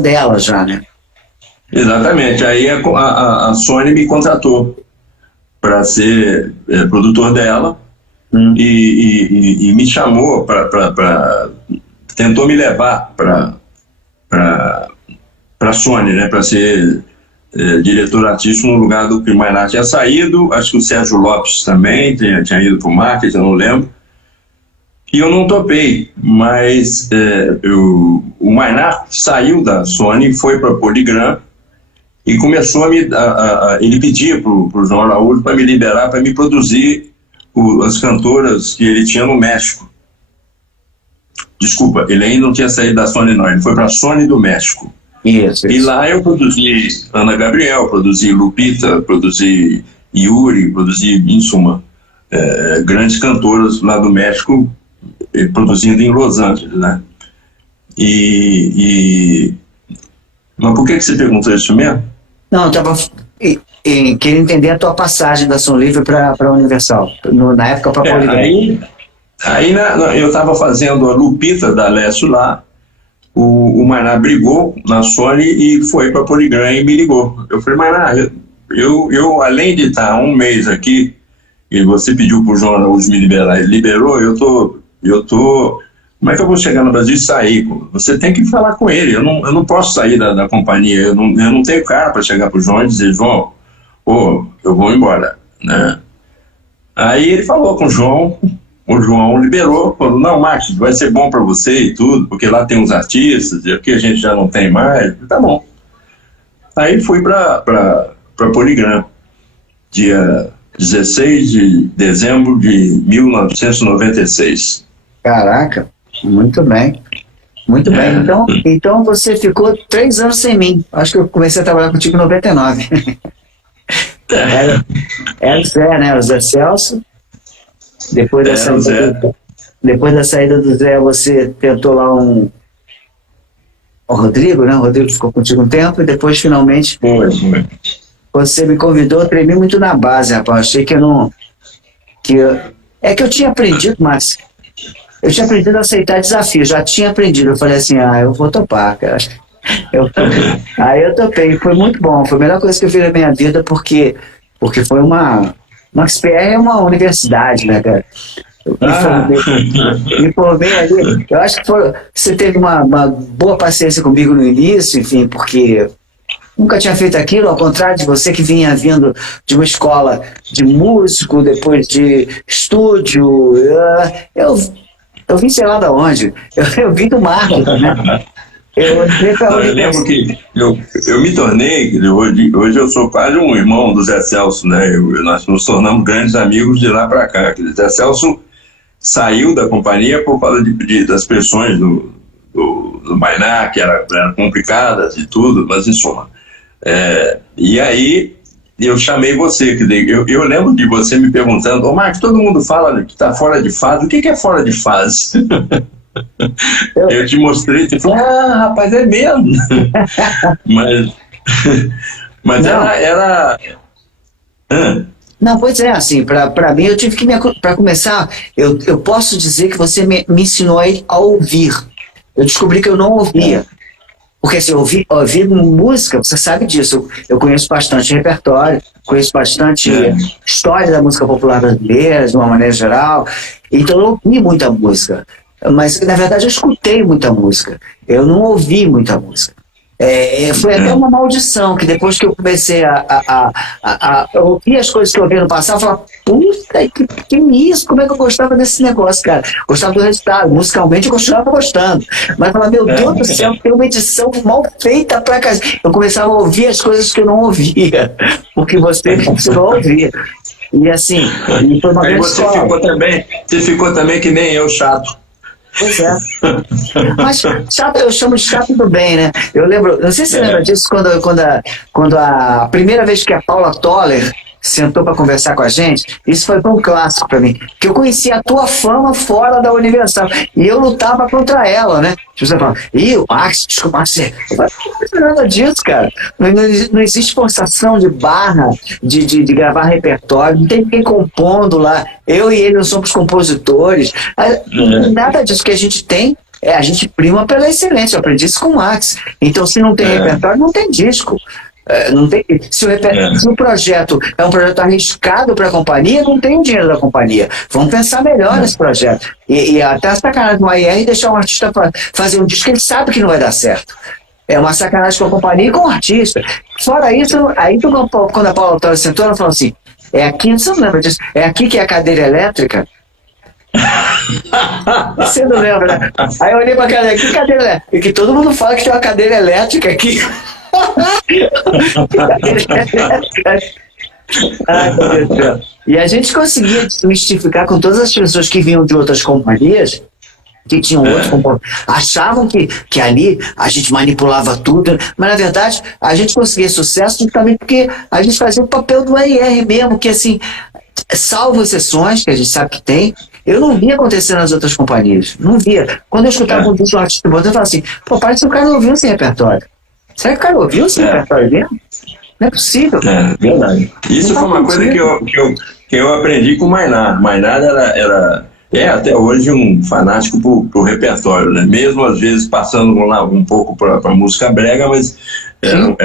dela já, né? Exatamente. Aí a Sony me contratou para ser produtor dela e me chamou tentou me levar para a Sony, né, para ser diretor artístico no lugar do que o Maynar tinha saído. Acho que o Sérgio Lopes também tinha ido para o marketing, eu não lembro. E eu não topei, mas o Maynar saiu da Sony, foi para a Polygram e começou ele pedia para o João Araújo para me liberar, para me produzir as cantoras que ele tinha no México. Desculpa, ele ainda não tinha saído da Sony, não, ele foi para a Sony do México. Isso. E lá eu produzi Ana Gabriel, produzi Lupita, produzi Yuri, produzi, em suma, grandes cantoras lá do México, produzindo em Los Angeles, né? Mas por que você perguntou isso mesmo? Não, eu estava querendo entender a tua passagem da Som Livre para a Universal, na época para a Polygram. Aí eu estava fazendo a Lupita da Alessio lá, o Maynar brigou na Sony e foi para a Polygram e me ligou. Eu falei, Maynar, eu além de estar um mês aqui, e você pediu para o João Araújo me liberar, ele liberou, eu tô como é que eu vou chegar no Brasil e sair? Você tem que falar com ele, eu não posso sair da companhia, eu não tenho cara para chegar para o João e dizer, João, eu vou embora, né? Aí ele falou com o João liberou, falou, não, Marcos, vai ser bom para você e tudo, porque lá tem uns artistas, e aqui a gente já não tem mais, tá bom. Aí fui para Polygram, dia 16 de dezembro de 1996. Caraca, muito bem. Muito bem. Então você ficou 3 anos sem mim. Acho que eu comecei a trabalhar contigo em 99. Era o Zé, né? O Zé Celso. Depois da saída do Zé, você tentou lá o Rodrigo, né? O Rodrigo ficou contigo um tempo e depois finalmente você me convidou. Eu tremi muito na base, rapaz. Achei que eu tinha aprendido, mas eu tinha aprendido a aceitar desafios. Já tinha aprendido. Eu falei assim, eu vou topar, cara. Aí eu topei. Foi muito bom. Foi a melhor coisa que eu fiz na minha vida, porque foi Max PR é uma universidade, né, cara? Me formei ali. Eu acho que você teve uma boa paciência comigo no início, enfim, porque nunca tinha feito aquilo, ao contrário de você que vinha vindo de uma escola de músico, depois de estúdio. Eu vim sei lá de onde. Eu vim do marketing, né? Eu lembro que eu me tornei, hoje eu sou quase um irmão do Zé Celso, né? Nós nos tornamos grandes amigos de lá para cá. O Zé Celso saiu da companhia por causa das pressões do Maynar, que eram complicadas e tudo, mas em suma. E aí eu chamei você, eu lembro de você me perguntando, Marcos, todo mundo fala que está fora de fase, o que é fora de fase? Eu te mostrei e falei, rapaz, é mesmo. mas era... Não, pois é, assim, para mim eu tive que para começar, eu posso dizer que você me ensinou a ouvir. Eu descobri que eu não ouvia. Porque assim, ouvir música, você sabe disso, eu conheço bastante repertório, conheço bastante história da música popular brasileira, de uma maneira geral, então eu ouvi muita música. Mas, na verdade, eu escutei muita música. Eu não ouvi muita música. Foi até uma maldição, que depois que eu comecei a ouvir as coisas que eu ouvi no passado, eu falava, puta, que isso? Como é que eu gostava desse negócio, cara? Gostava do resultado, musicalmente eu continuava gostando. Mas eu falava, meu Deus do céu, tem uma edição mal feita pra casa. Eu começava a ouvir as coisas que eu não ouvia, porque você ensinou a ouvir. E assim, e foi uma Aí grande escola. você ficou também que nem eu, chato. Pois é. Mas chato, eu chamo de chato do bem, né? Eu lembro, não sei se você lembra disso, quando a primeira vez que a Paula Toller sentou para conversar com a gente, isso foi um clássico para mim, que eu conhecia a tua fama fora da Universal, e eu lutava contra ela, né? Você fala, o Max, desculpa, Max, não é nada disso, cara. Não existe forçação de barra, de gravar repertório, não tem ninguém compondo lá, eu e ele não somos compositores, nada disso que a gente tem. A gente prima pela excelência, eu aprendi isso com o Max. Então, se não tem repertório, não tem disco. Não tem, se o projeto é um projeto arriscado para a companhia, não tem o dinheiro da companhia. Vamos pensar melhor nesse projeto. E até a sacanagem do AIR deixar um artista fazer um disco que ele sabe que não vai dar certo. É uma sacanagem com a companhia e com o artista. Fora isso, aí quando a Paula Toller sentou, ela falou assim, você não lembra disso? É aqui que é a cadeira elétrica? Você não lembra, né? Aí eu olhei pra cadeira, que cadeira elétrica? E que todo mundo fala que tem uma cadeira elétrica aqui. Ai, meu Deus do céu. E a gente conseguia desmistificar com todas as pessoas que vinham de outras companhias, que tinham outros componentes, achavam que ali a gente manipulava tudo, mas na verdade a gente conseguia sucesso justamente porque a gente fazia o papel do AIR mesmo, que assim, salvo exceções que a gente sabe que tem, eu não via acontecer nas outras companhias, não via. Quando eu escutava um disco artista botando, eu falava assim, pô, parece que o cara não ouviu esse repertório. Será que o cara ouviu esse repertório mesmo? Não é possível. Verdade. Isso foi uma coisa que eu aprendi com o Maynard. Maynard é até hoje um fanático pro repertório, né? Mesmo às vezes passando um pouco para música brega, mas era um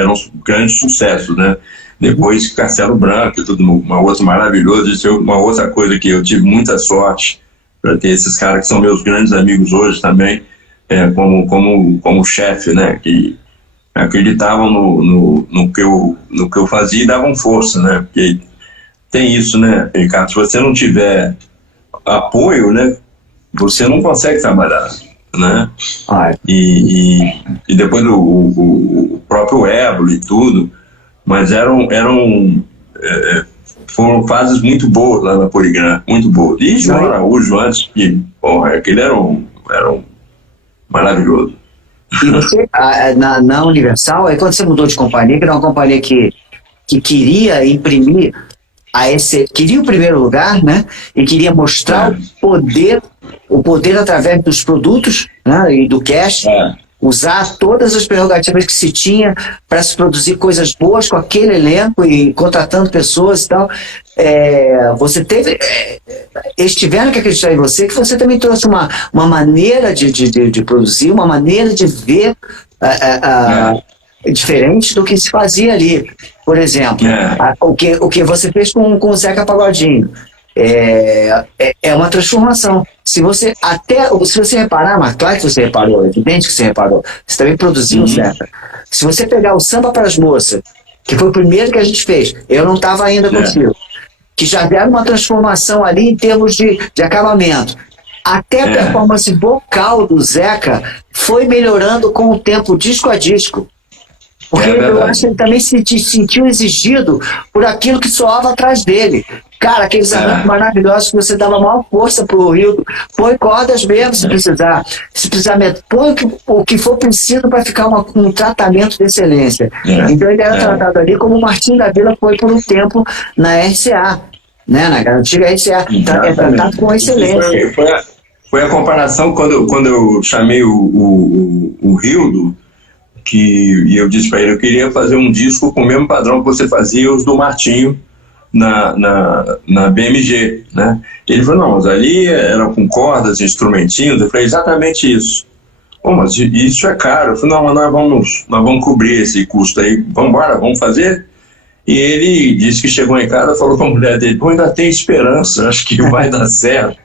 grande sucesso, né? Depois Castelo Branco e tudo, uma outra maravilhosa. Isso é uma outra coisa que eu tive muita sorte para ter esses caras que são meus grandes amigos hoje também, como chefe, né? Que acreditavam no que eu fazia e davam força, né? Porque tem isso, né, Ricardo? Se você não tiver apoio, né, você não consegue trabalhar, né? E depois o próprio Ébolo e tudo, mas foram fases muito boas lá na Poligram, muito boas. E João Araújo antes, que aquele era um maravilhoso. E você, na Universal, aí quando você mudou de companhia, que era uma companhia que queria imprimir queria o primeiro lugar, né? E queria mostrar o poder através dos produtos, né? E do cash, usar todas as prerrogativas que se tinha para se produzir coisas boas com aquele elenco e contratando pessoas e tal. Eles tiveram que acreditar em você, que você também trouxe uma maneira de produzir, uma maneira de ver diferente do que se fazia ali. Por exemplo, o que você fez com o Zeca Pagodinho é uma transformação. Se você reparar, mas claro que você reparou, é evidente que você reparou, você também produziu o Zeca. Se você pegar o Samba para as Moças, que foi o primeiro que a gente fez, eu não estava ainda contigo, que já deram uma transformação ali em termos de acabamento. Até a performance vocal do Zeca foi melhorando com o tempo, disco a disco. Porque eu acho que ele também se sentiu exigido por aquilo que soava atrás dele. Cara, aqueles arranjos maravilhosos que você dava maior força pro Rio. Põe cordas mesmo se precisar. Se precisar, põe o que for preciso para ficar um tratamento de excelência. Então ele era tratado ali como o Martim da Vila foi por um tempo na RCA. Né? Na antiga RCA. É tratado com excelência. Foi a comparação quando eu chamei o Rildo, e eu disse para ele, eu queria fazer um disco com o mesmo padrão que você fazia os do Martinho na BMG, né? Ele falou, não, mas ali eram com cordas, instrumentinhos. Eu falei, exatamente isso. Mas isso é caro. Eu falei, não, mas nós vamos cobrir esse custo aí, vamos fazer? E ele disse que chegou em casa e falou com a mulher dele, ainda tem esperança, acho que vai dar certo.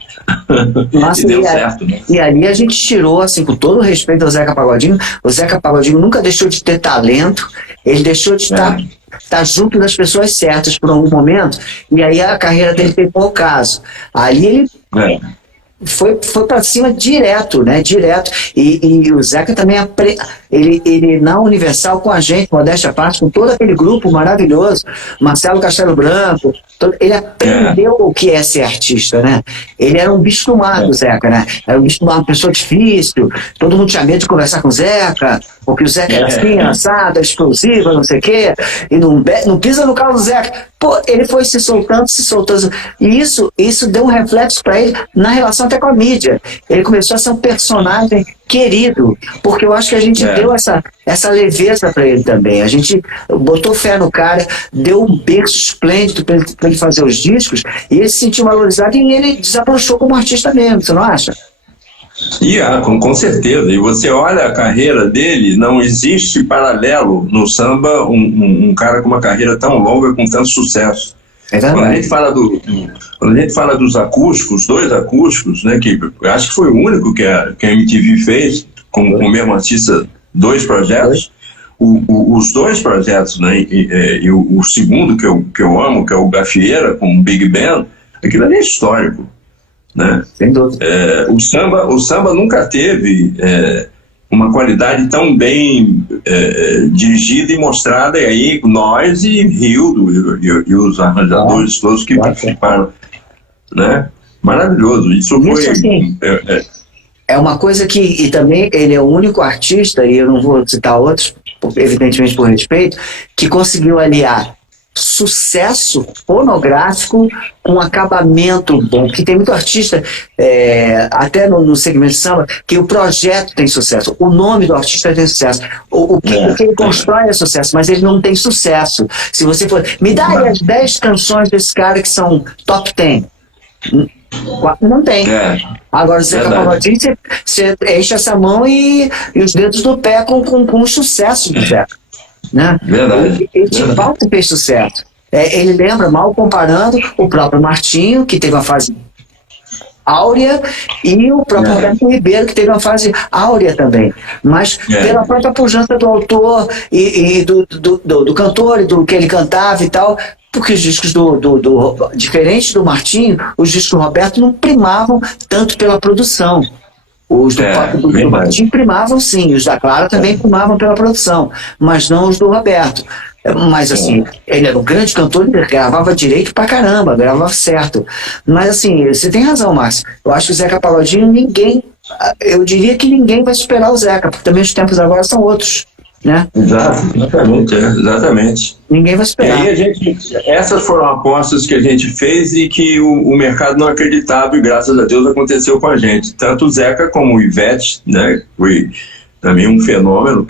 Nossa, E deu certo, né? e ali a gente tirou, assim, com todo o respeito ao Zeca Pagodinho, o Zeca Pagodinho nunca deixou de ter talento, ele deixou de estar junto das pessoas certas por algum momento, e aí a carreira dele pegou o caso. Ali ele foi para cima direto, né? Direto. E o Zeca também, ele na Universal com a gente, modéstia à parte, com todo aquele grupo maravilhoso, Marcelo Castelo Branco, ele aprendeu o que é ser artista, né? Ele era um bicho do mato, Zeca, né? Era um bicho do mato, uma pessoa difícil, todo mundo tinha medo de conversar com o Zeca, porque o Zeca era assim, assado, explosivo, não sei o quê, e não pisa no carro do Zeca. Pô, ele foi se soltando, e isso deu um reflexo para ele na relação até com a mídia. Ele começou a ser um personagem querido, porque eu acho que a gente deu essa leveza para ele também. A gente botou fé no cara, deu um berço esplêndido para ele fazer os discos, e ele se sentiu valorizado e ele desabrochou como artista mesmo, você não acha? Com certeza. E você olha a carreira dele, não existe paralelo no samba um cara com uma carreira tão longa, com tanto sucesso. Quando a gente fala dos acústicos, 2 acústicos, né, que eu acho que foi o único que a MTV fez, com o mesmo artista, 2 projetos, os 2 projetos, né, e o segundo que eu amo, que é o Gafieira, com o Big Band, aquilo ali é histórico. Né? Sem dúvida. O samba nunca teve uma qualidade tão bem dirigida e mostrada, e aí nós e Rildo e os arranjadores todos que participaram, né? Maravilhoso. Isso foi assim, é uma coisa que, e também ele é o único artista, e eu não vou citar outros, evidentemente por respeito, que conseguiu aliar sucesso fonográfico com acabamento bom, porque tem muito artista, até no segmento de samba, que o projeto tem sucesso, o nome do artista tem sucesso, o que ele constrói é sucesso, mas ele não tem sucesso. Se você for, me dá aí as 10 canções desse cara que são top 10. Não tem. Agora, o Zeca Pagodinho, você enche essa mão e os dedos do pé com o sucesso do Zeca. Né? Verdade. Ele de fato fez sucesso. Ele lembra, mal comparando, o próprio Martinho, que teve uma fase áurea, e o próprio Roberto Ribeiro, que teve uma fase áurea também. Mas pela própria pujança do autor e do cantor, e do que ele cantava e tal, porque os discos diferente do Martinho, os discos do Roberto não primavam tanto pela produção. Os do Martinho primavam sim, os da Clara também primavam pela produção, mas não os do Roberto. Mas assim, ele era um grande cantor, ele gravava direito pra caramba, gravava certo. Mas assim, você tem razão, Márcio. Eu acho que o Zeca Pagodinho, eu diria que ninguém vai superar o Zeca, porque também os tempos agora são outros. Né? Exatamente. Ninguém vai esperar. E aí essas foram apostas que a gente fez e que o mercado não acreditava, e graças a Deus aconteceu com a gente. Tanto o Zeca como o Ivete, né? Foi também um fenômeno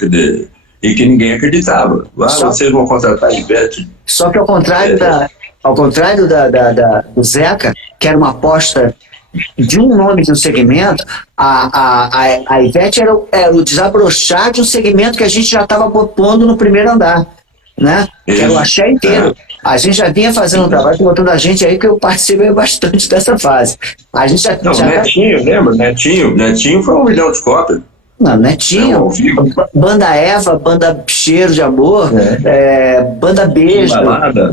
e que ninguém acreditava. Vocês vão contratar a Ivete. Só que ao contrário do Zeca, que era uma aposta de um nome de um segmento, a Ivete era o desabrochar de um segmento que a gente já estava pondo no primeiro andar, né? Que era o axé inteiro. A gente já vinha fazendo um trabalho botando a gente aí, que eu participei bastante dessa fase. A gente já Netinho, lembra? Netinho foi 1 milhão de cópias. Não, Netinho, Banda Eva, Banda Cheiro de Amor, Banda Beijo,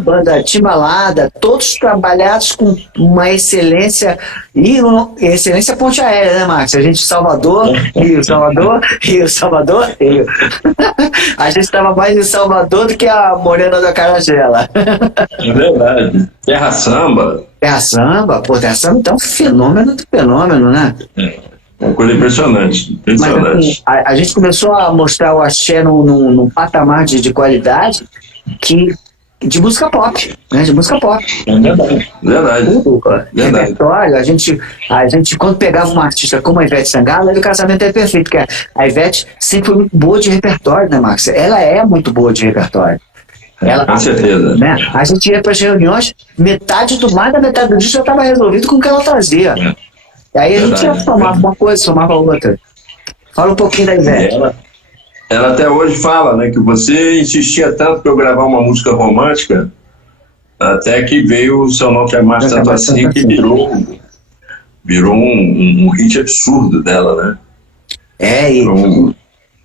Banda Timbalada, todos trabalhados com uma excelência, e excelência ponte aérea, né, Marcos? A gente Salvador, Rio. A gente estava mais em Salvador do que a Morena da Caragela. É verdade. Terra Samba, Terra Samba então fenômeno do fenômeno, né? Uma coisa impressionante. Mas assim, a gente começou a mostrar o axé num patamar de qualidade de música pop, né? De música pop. Verdade. Repertório, a gente quando pegava uma artista como a Ivete Sangalo, o casamento é perfeito, porque a Ivete sempre foi muito boa de repertório, né, Max? Ela é muito boa de repertório. Com certeza. Né? A gente ia para as reuniões, mais da metade do disco já estava resolvido com o que ela trazia. Aí a gente ia somava uma coisa, somava outra. Fala um pouquinho da Ivete. Ela até hoje fala, né, que você insistia tanto para eu gravar uma música romântica, até que veio o Seu Não Quer Mais Tanto Assim, que virou virou um hit absurdo dela, né?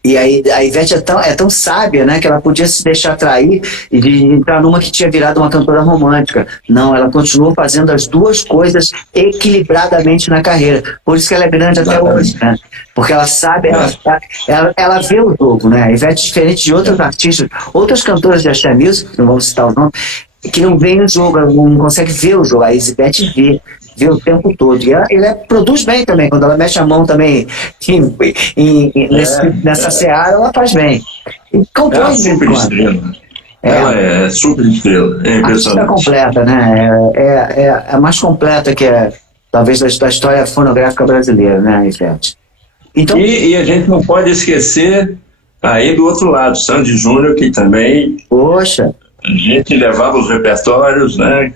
E aí a Ivete é tão sábia, né, que ela podia se deixar atrair e de entrar numa que tinha virado uma cantora romântica. Não, ela continuou fazendo as duas coisas equilibradamente na carreira. Por isso que ela é grande até hoje, né? Porque ela sabe, ela vê o jogo, né? A Ivete, diferente de outros artistas, outras cantoras de axé music, não vamos citar o nome, que não veem o jogo, não consegue ver o jogo. A Ivete vê o tempo todo. E ela produz bem também. Quando ela mexe a mão também nessa seara, ela faz bem. E compõe é super estrela. Ela é super estrela. É impressionante. A completa, né? É a mais completa que talvez da história fonográfica brasileira, né, Ivete? Então, e a gente não pode esquecer aí do outro lado, Sandy Júnior, que também... Poxa! A gente levava os repertórios, né?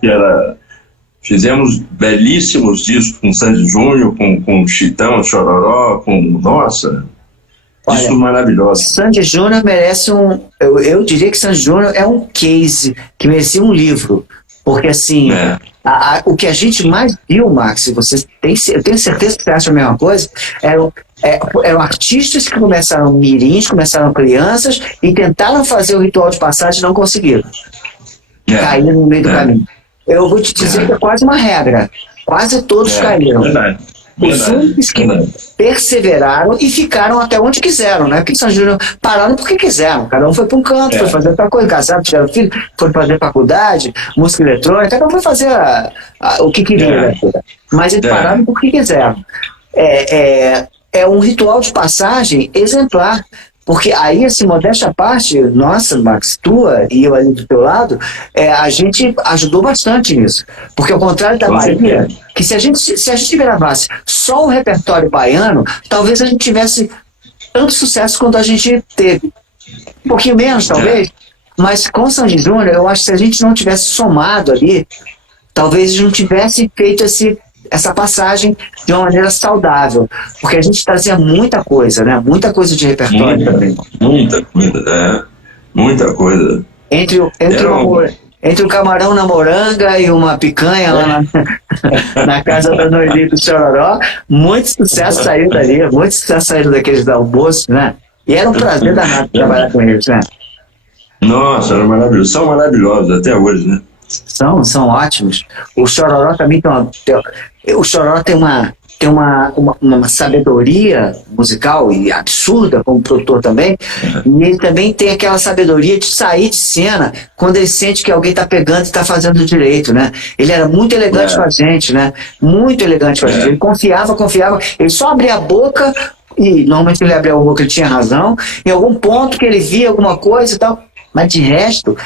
Fizemos belíssimos discos com Sandy Júnior, com Chitão, Chororó, nossa, discos maravilhosos. Sandy Júnior merece eu diria que Sandy Júnior é um case que merecia um livro, porque assim, o que a gente mais viu, Max, eu tenho certeza que você acha a mesma coisa, eram artistas que começaram mirins, começaram crianças e tentaram fazer o ritual de passagem e não conseguiram. Caíram no meio do caminho. Eu vou te dizer que é quase uma regra. Quase todos caíram. Verdade. Os únicos que perseveraram e ficaram até onde quiseram, né? Porque São Júnior pararam porque quiseram. Cada um foi para um canto, foi fazer outra coisa, casaram, tiveram filho, foram fazer faculdade, música eletrônica, cada um foi fazer o que queria. Mas eles pararam porque quiseram. É um ritual de passagem exemplar. Porque aí, assim, modéstia à parte, nossa, Max, tua e eu ali do teu lado, a gente ajudou bastante nisso. Porque ao contrário da Bahia, que se a gente gravasse só o repertório baiano, talvez a gente tivesse tanto sucesso quanto a gente teve. Um pouquinho menos, talvez, mas com Sandy Júnior, eu acho que se a gente não tivesse somado ali, talvez não tivesse feito essa passagem de uma maneira saudável, porque a gente trazia muita coisa, né? Muita coisa de repertório também. Muita coisa. Entre o camarão na moranga e uma picanha lá na casa da Noeli do Chororó, muito sucesso saiu dali, muito sucesso saiu daqueles do almoço, né? E era um prazer danado trabalhar com eles, né? Nossa, era maravilhoso. São maravilhosos até hoje, né? São ótimos. O Chororó também o Chororó tem uma sabedoria musical e absurda como produtor também, e ele também tem aquela sabedoria de sair de cena quando ele sente que alguém está pegando e está fazendo direito, né? Ele era muito elegante com a gente, né? Muito elegante com a gente. Ele confiava, ele só abria a boca, e normalmente ele abria a boca, ele tinha razão, em algum ponto que ele via alguma coisa e tal, mas de resto...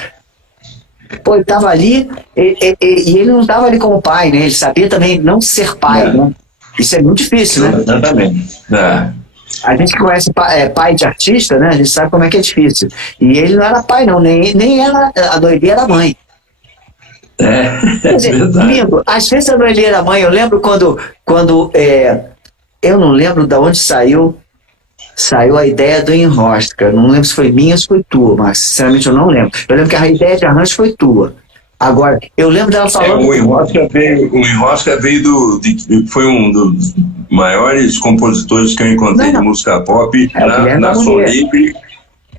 Pô, ele estava ali e ele não estava ali como pai, né? Ele sabia também não ser pai, né? Isso é muito difícil, né? Exatamente. A gente que conhece pai de artista, né? A gente sabe como é que é difícil. E ele não era pai, não. Nem era, a Noeli era mãe. Quer dizer, lindo. Às vezes a Noeli era mãe. Eu lembro quando eu não lembro de onde saiu a ideia do Enrosca. Não lembro se foi minha ou se foi tua, mas sinceramente eu não lembro. Eu lembro que a ideia de arranjo foi tua. Agora, eu lembro dela falando... O Enrosca veio foi um dos maiores compositores que eu encontrei de música pop na Som Livre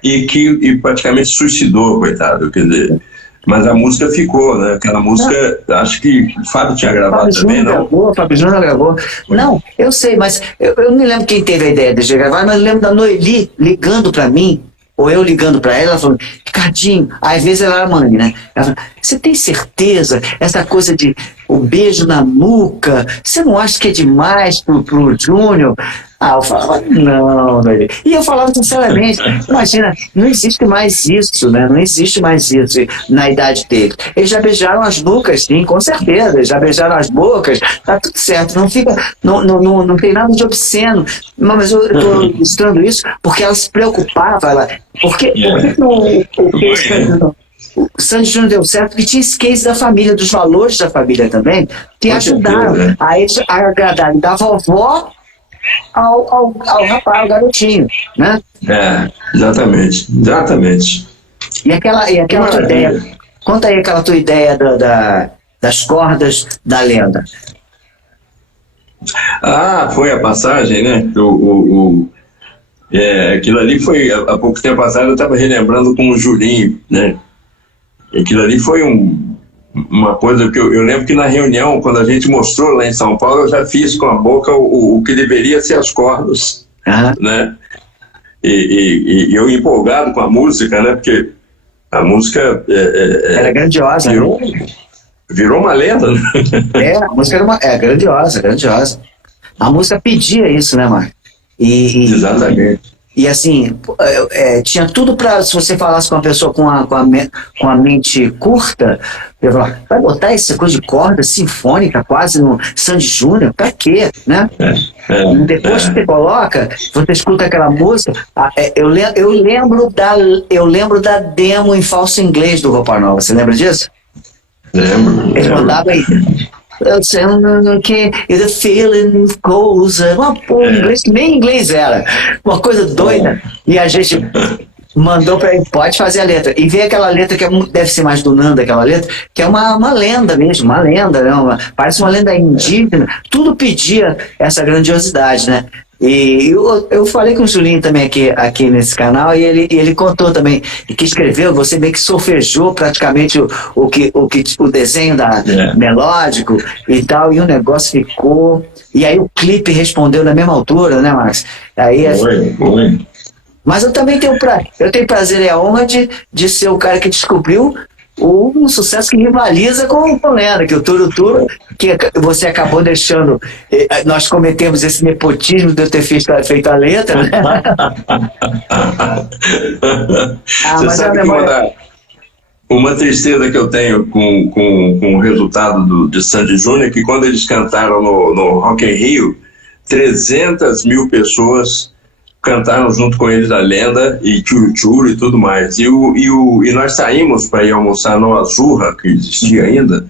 e praticamente suicidou, coitado. Quer dizer, mas a música ficou, né? Aquela música, acho que o Fábio tinha gravado também, não? O Fábio Júnior gravou. Não, eu sei, mas eu não me lembro quem teve a ideia de gravar, mas eu lembro da Noeli ligando pra mim, ou eu ligando pra ela falando, Ricardinho, às vezes ela era mãe, né? Ela falou, você tem certeza? Essa coisa de o beijo na nuca, você não acha que é demais pro Júnior? Eu falava, não, Noeli. E eu falava sinceramente, imagina, não existe mais isso, né? Não existe mais isso na idade dele. Eles já beijaram as nucas, sim, com certeza. Eles já beijaram as bocas, tá tudo certo. Não tem nada de obsceno. Mas eu estou ilustrando isso porque ela se preocupava. Por que o Sandy Júnior deu certo porque tinha esse case da família, dos valores da família também, que ajudaram a agradar da vovó ao rapaz, ao garotinho, né? Exatamente. E aquela tua ideia, conta aí aquela tua ideia das cordas da lenda. Ah, foi a passagem, né? Aquilo ali foi, há pouco tempo atrás, eu estava relembrando com o Julinho, né? Aquilo ali foi uma coisa que eu lembro que na reunião, quando a gente mostrou lá em São Paulo, eu já fiz com a boca o que deveria ser as cordas, né? E eu empolgado com a música, né? Porque a música Era grandiosa, virou uma lenda, né? A música era grandiosa, grandiosa. A música pedia isso, né, Marco? Exatamente. E assim, tinha tudo para, se você falasse com uma pessoa com a mente curta, eu falar, vai botar essa coisa de corda sinfônica quase no Sandy Júnior, pra quê, né? E depois que você coloca, você escuta aquela música, eu lembro da demo em falso inglês do Roupa Nova, você lembra disso? Lembro. Ele mandava aí. The feeling goes. Inglês, nem inglês era. Uma coisa doida. E a gente mandou para ele, pode fazer a letra. E veio aquela letra que deve ser mais do Nando, aquela letra, que é uma lenda mesmo, uma lenda, né? Parece uma lenda indígena. Tudo pedia essa grandiosidade, né? E eu falei com o Julinho também aqui nesse canal, e ele contou também que escreveu, você meio que solfejou praticamente o desenho melódico e tal, e o negócio ficou. E aí o clipe respondeu na mesma altura, né, Max? Aí, Foi. Mas eu também tenho prazer e a honra de ser o cara que descobriu um sucesso que rivaliza com o Lenda, que o Turo, que você acabou deixando, nós cometemos esse nepotismo de eu ter feito a letra, né? Você sabe que uma tristeza que eu tenho com o resultado de Sandy Júnior é que quando eles cantaram no Rock in Rio, 300 mil pessoas cantaram junto com eles a Lenda e Churu e tudo mais. E nós saímos para ir almoçar no Azurra, que existia ainda,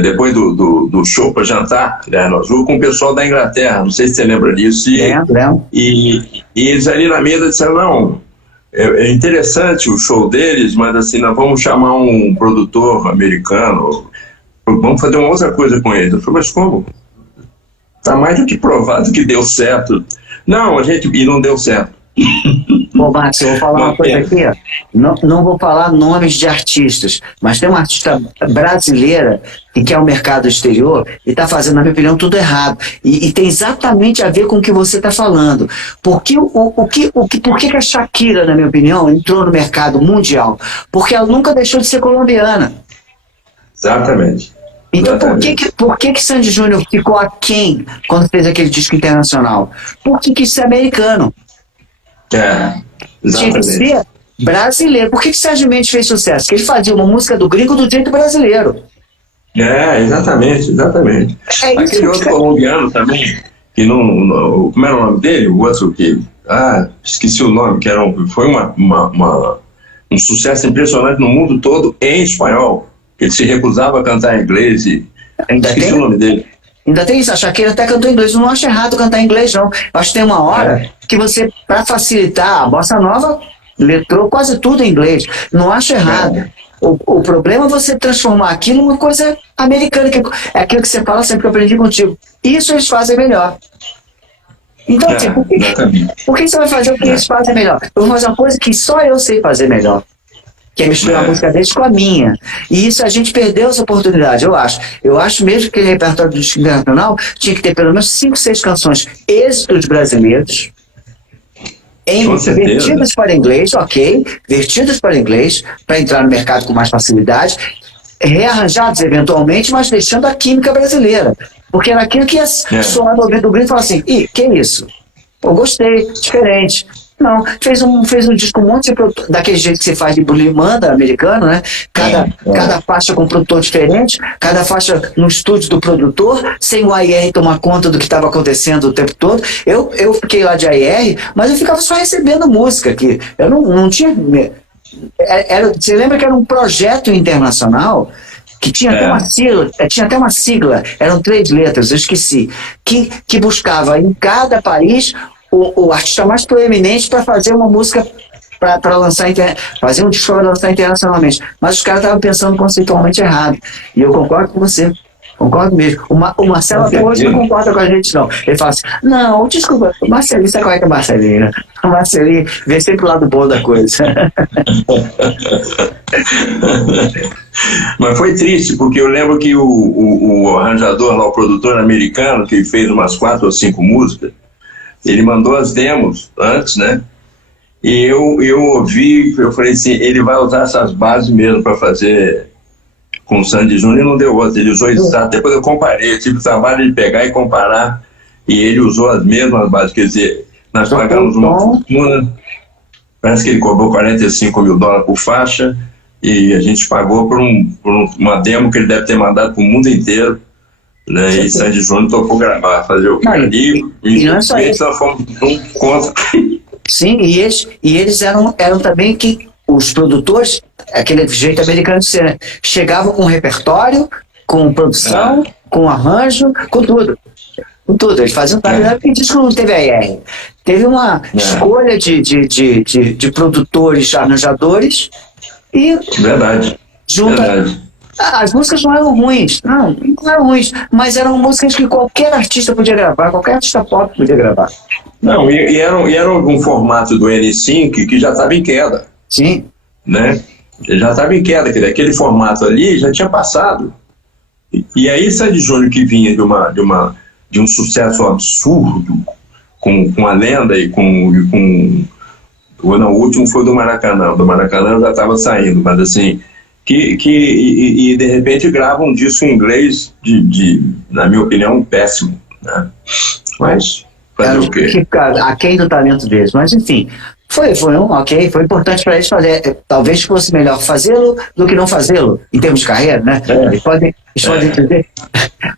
depois do show para jantar, né, no Azurra, com o pessoal da Inglaterra. Não sei se você lembra disso. E eles ali na mesa disseram, não, é interessante o show deles, mas assim, nós vamos chamar um produtor americano, vamos fazer uma outra coisa com eles. Eu falei, mas como? Está mais do que provado que deu certo. Não, e não deu certo. Pô, Max, eu vou falar uma coisa aqui, ó. Não vou falar nomes de artistas, mas tem uma artista brasileira que quer o mercado exterior e está fazendo, na minha opinião, tudo errado. E tem exatamente a ver com o que você está falando. Por que a Shakira, na minha opinião, entrou no mercado mundial? Porque ela nunca deixou de ser colombiana. Exatamente. Então, por que Sandy Júnior ficou aquém quando fez aquele disco internacional? Por que isso é americano? Exatamente. Tinha que ser brasileiro. Por que Sérgio Mendes fez sucesso? Porque ele fazia uma música do gringo do jeito brasileiro. Exatamente. Aquele outro colombiano também, que não. Como era o nome dele? O outro que. Esqueci o nome, que foi um sucesso impressionante no mundo todo em espanhol. Ele se recusava a cantar em inglês e esqueci o nome dele. Ainda tem isso, a Shakira até cantou em inglês. Eu não acho errado cantar em inglês, não. Eu acho que tem uma hora que você, para facilitar, a bossa nova letrou quase tudo em inglês. Não acho errado. O problema é você transformar aquilo numa coisa americana, que é aquilo que você fala sempre que eu aprendi contigo. Isso eles fazem melhor. Então, assim, por que você vai fazer o que eles fazem melhor? Eu vou fazer uma coisa que só eu sei fazer melhor, que é misturar a música deles com a minha. E isso a gente perdeu essa oportunidade, eu acho. Eu acho mesmo que o repertório do disco internacional tinha que ter pelo menos 5, 6 canções êxitos brasileiros, vertidas para inglês, vertidas para inglês, para entrar no mercado com mais facilidade, rearranjados eventualmente, mas deixando a química brasileira. Porque era aquilo que ia soar no ouvido do gringo e falar assim, que isso? Eu gostei, diferente. Não, fez um disco um monte de produtor, daquele jeito que você faz de bulimanda americano, né? Cada faixa com um produtor diferente, cada faixa no estúdio do produtor, sem o AR tomar conta do que estava acontecendo o tempo todo. Eu fiquei lá de AR, mas eu ficava só recebendo música aqui. Eu não tinha. Você lembra que era um projeto internacional que tinha até uma sigla, eram 3 letras, eu esqueci, que buscava em cada país o artista mais proeminente para fazer uma música para lançar, fazer um disco para lançar internacionalmente. Mas os caras estavam pensando conceitualmente errado. E eu concordo com você. Concordo mesmo. O Marcelo até hoje não concorda com a gente, não. Ele fala assim, não, desculpa, o Marcelinho, sabe qual é que é o Marcelinho, né? O Marcelinho vê sempre o lado bom da coisa. Mas foi triste, porque eu lembro que o arranjador lá, o produtor americano, que fez umas 4 ou 5 músicas, ele mandou as demos antes, né? E eu ouvi, eu falei assim, ele vai usar essas bases mesmo para fazer com o Sandy Júnior, e não deu outra, ele usou exato. Depois eu comparei, eu tive o trabalho de pegar e comparar, e ele usou as mesmas bases, quer dizer, nós pagamos uma fortuna, parece que ele cobrou $45 mil por faixa, e a gente pagou por uma demo que ele deve ter mandado para o mundo inteiro, né? E Sandy Júnior topou gravar, fazer o que ali, e não é só isso. Nós fomos contra. Sim, e eles eram também que os produtores, aquele jeito americano de ser, né? Chegavam com repertório, com produção, com arranjo, com tudo. Com tudo. Eles faziam porque disco não teve AR. Teve uma escolha de produtores, arranjadores e. Verdade. Verdade. As músicas não eram ruins, não eram ruins, mas eram músicas que qualquer artista podia gravar, qualquer artista pop podia gravar. Não, e era um formato do N5 que já estava em queda. Sim. Né? Já estava em queda, aquele formato ali já tinha passado. E aí Sandy Júnior, que vinha de um sucesso absurdo, com a Lenda e com não, o último foi do Maracanã já estava saindo, mas assim, e de repente grava um disco em inglês na minha opinião, péssimo, né? Mas fazer o quê? Fica aquém do talento deles, mas enfim, foi foi importante para eles fazer. Talvez fosse melhor fazê-lo do que não fazê-lo, em termos de carreira, né? Eles podem entender.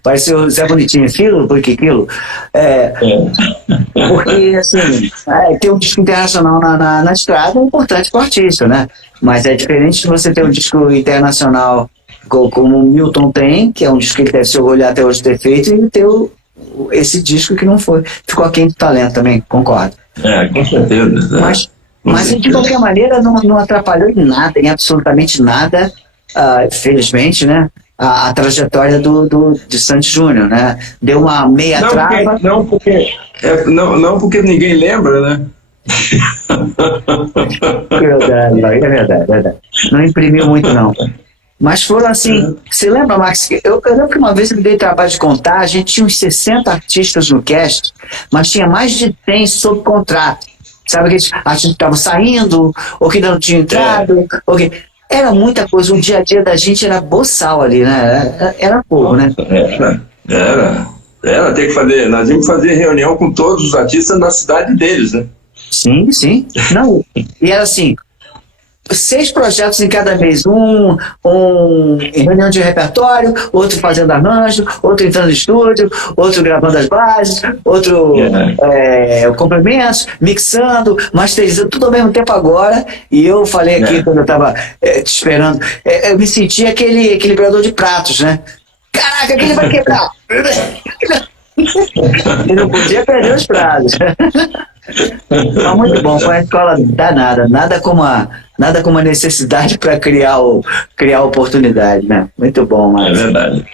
Parece o Zé Bonitinho, filo, porque quilo. Porque, assim, ter um disco internacional na estrada é importante para o artista, né? Mas é diferente de você ter um disco internacional como o Milton tem, que é um disco que ele deve se orgulhar até hoje de ter feito, e ter esse disco que não foi. Ficou aquém do talento também, concordo. Com certeza. Mas de qualquer maneira, não atrapalhou em nada, em absolutamente nada, felizmente, né? A trajetória de Sandy Júnior, né? Deu uma meia trava. Não porque ninguém lembra, né? É verdade. Não imprimiu muito, não. Mas foram assim, você lembra, Max? Eu lembro que uma vez eu me dei trabalho de contar, a gente tinha uns 60 artistas no cast, mas tinha mais de 100 sob contrato. Sabe, aqueles artistas que estavam saindo, ou que não tinham entrado, era muita coisa, o dia a dia da gente era boçal ali, né? Era pouco, né? Era, tem que fazer, nós íamos fazer reunião com todos os artistas na cidade deles, né? Sim. Não, e era assim, 6 projetos em cada mês, um em reunião de repertório, outro fazendo arranjo, outro entrando no estúdio, outro gravando as bases, outro complementos, mixando, masterizando, tudo ao mesmo tempo agora. E eu falei aqui quando eu estava te esperando, eu me senti aquele equilibrador de pratos, né? Caraca, aquele vai quebrar! E não podia perder os prazos. Mas muito bom, foi uma escola danada, nada como a necessidade para criar oportunidade, né? Muito bom, Max. É verdade.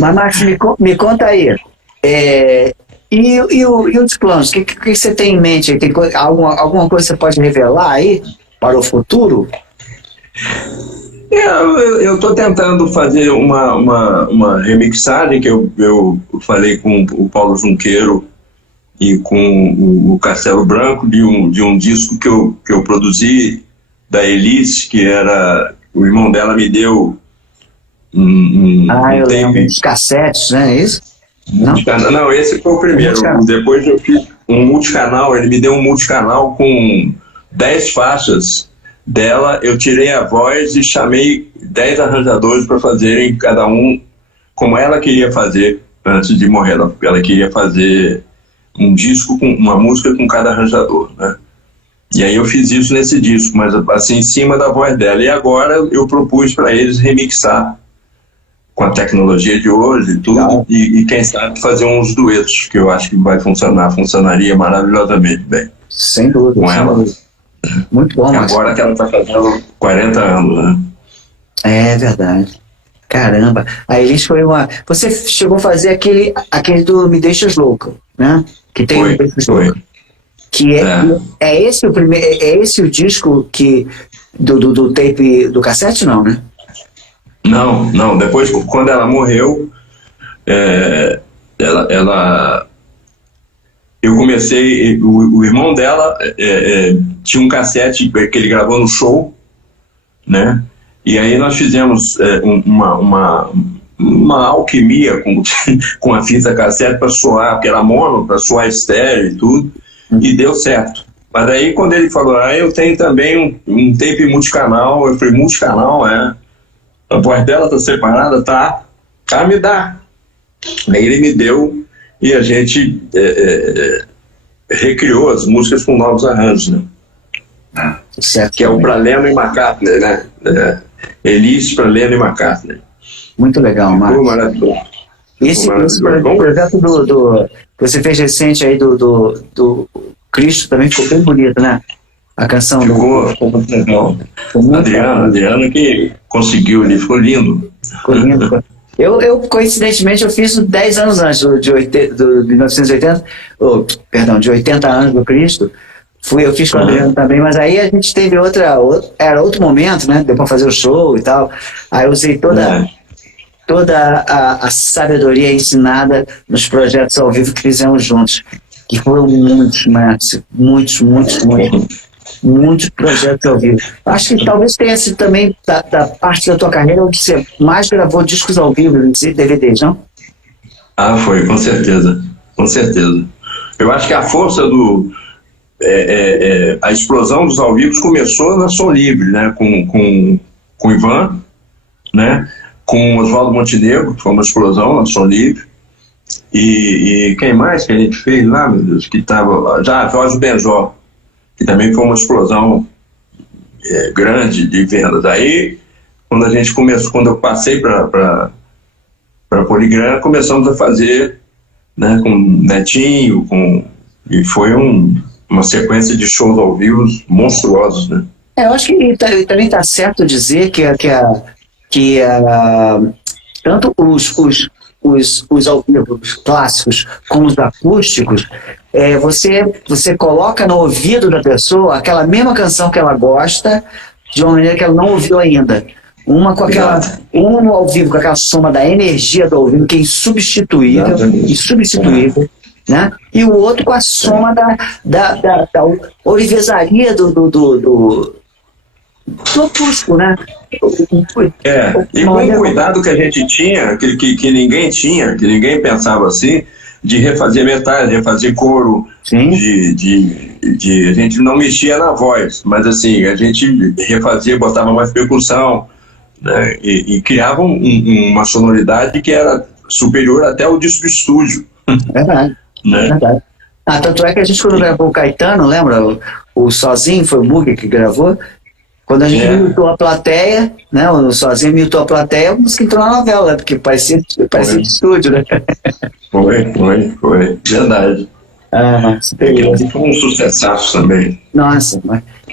Mas, Max, me conta aí, e os planos? O que você tem em mente? Tem alguma coisa que você pode revelar aí para o futuro? Eu estou tentando fazer uma remixagem que eu falei com o Paulo Junqueiro e com o Castelo Branco de um disco que eu produzi da Elis, que era o irmão dela me deu eu lembro dos cassetes, né? Isso? Não, esse foi o primeiro. Depois eu fiz um multicanal, ele me deu um multicanal com 10 faixas dela, eu tirei a voz e chamei 10 arranjadores para fazerem cada um como ela queria fazer antes de morrer. Ela queria fazer um disco com uma música com cada arranjador, né? E aí eu fiz isso nesse disco, mas assim em cima da voz dela. E agora eu propus para eles remixar com a tecnologia de hoje e tudo, e quem sabe fazer uns duetos, que eu acho que funcionaria maravilhosamente bem. Sem dúvida. Com ela. Muito bom, Max. Agora que ela está fazendo 40 anos, né? É verdade. Caramba, a Elis foi uma. Você chegou a fazer aquele do Me Deixas Louco, né? Que tem o Me Deixas Louco. Que é esse o primeiro. É esse o disco que. Do tape. Do cassete, não, né? Não. Depois, quando ela morreu, eu comecei. O irmão dela tinha um cassete que ele gravou no show, né? E aí nós fizemos uma alquimia com a fita cassete para soar, porque era mono, para soar estéreo e tudo, e deu certo. Mas aí quando ele falou, eu tenho também um tape multicanal, eu falei, multicanal, a voz dela tá separada, tá, me dá. Aí ele me deu e a gente recriou as músicas com novos arranjos, né? Certo. Que é o para Lennon e McCartney, né? Elis para Lennon e McCartney. Muito legal, Marcos. Maravilhoso. Esse projeto que você fez recente aí do Cristo também ficou bem bonito, né? A canção ficou muito legal. Adriano que conseguiu ali, ficou lindo. Ficou lindo. Eu coincidentemente, eu fiz 10 anos antes de 1980, de 80 anos do Cristo. Eu fiz com o Adriano também, mas aí a gente teve era outro momento, né? Deu pra fazer o show e tal. Aí eu usei toda a sabedoria ensinada nos projetos ao vivo que fizemos juntos. Que foram muitos, Márcio. Muitos projetos ao vivo. Acho que talvez tenha sido também da parte da tua carreira onde você mais gravou discos ao vivo, DVDs, não? Foi, com certeza. Com certeza. Eu acho que a força a explosão dos ao vivos começou na Som Livre, né? Com o Ivan, né? Com o Oswaldo Montenegro, que foi uma explosão na Som Livre. E quem mais que a gente fez lá, meu Deus, que estava... Jorge Benjó, que também foi uma explosão grande de vendas. Aí, quando eu passei para Poligram, começamos a fazer, né, com Netinho, e foi uma sequência de shows ao vivo monstruosos, né? Eu acho que também está certo dizer que tanto os ao vivo, os clássicos, como os acústicos, você coloca no ouvido da pessoa aquela mesma canção que ela gosta, de uma maneira que ela não ouviu ainda. Um ao vivo com aquela soma da energia do ao vivo, que é insubstituível, né? E o outro com a soma da orivesaria do acústico, né? E com o cuidado que a gente tinha, que ninguém tinha, que ninguém pensava assim, de refazer metais, de refazer coro, a gente não mexia na voz, mas assim, a gente refazia, botava mais percussão, né? E criava uma sonoridade que era superior até ao disco de estúdio. Verdade, né? Verdade. Tanto é que a gente, quando gravou o Caetano, lembra? O Sozinho, foi o Mugi que gravou. Quando a gente imitou a plateia, né? O Sozinho imitou a plateia, a música entrou na novela, né? Porque parecia de estúdio, né? Foi. Verdade. Foi um sucessaço também. Nossa,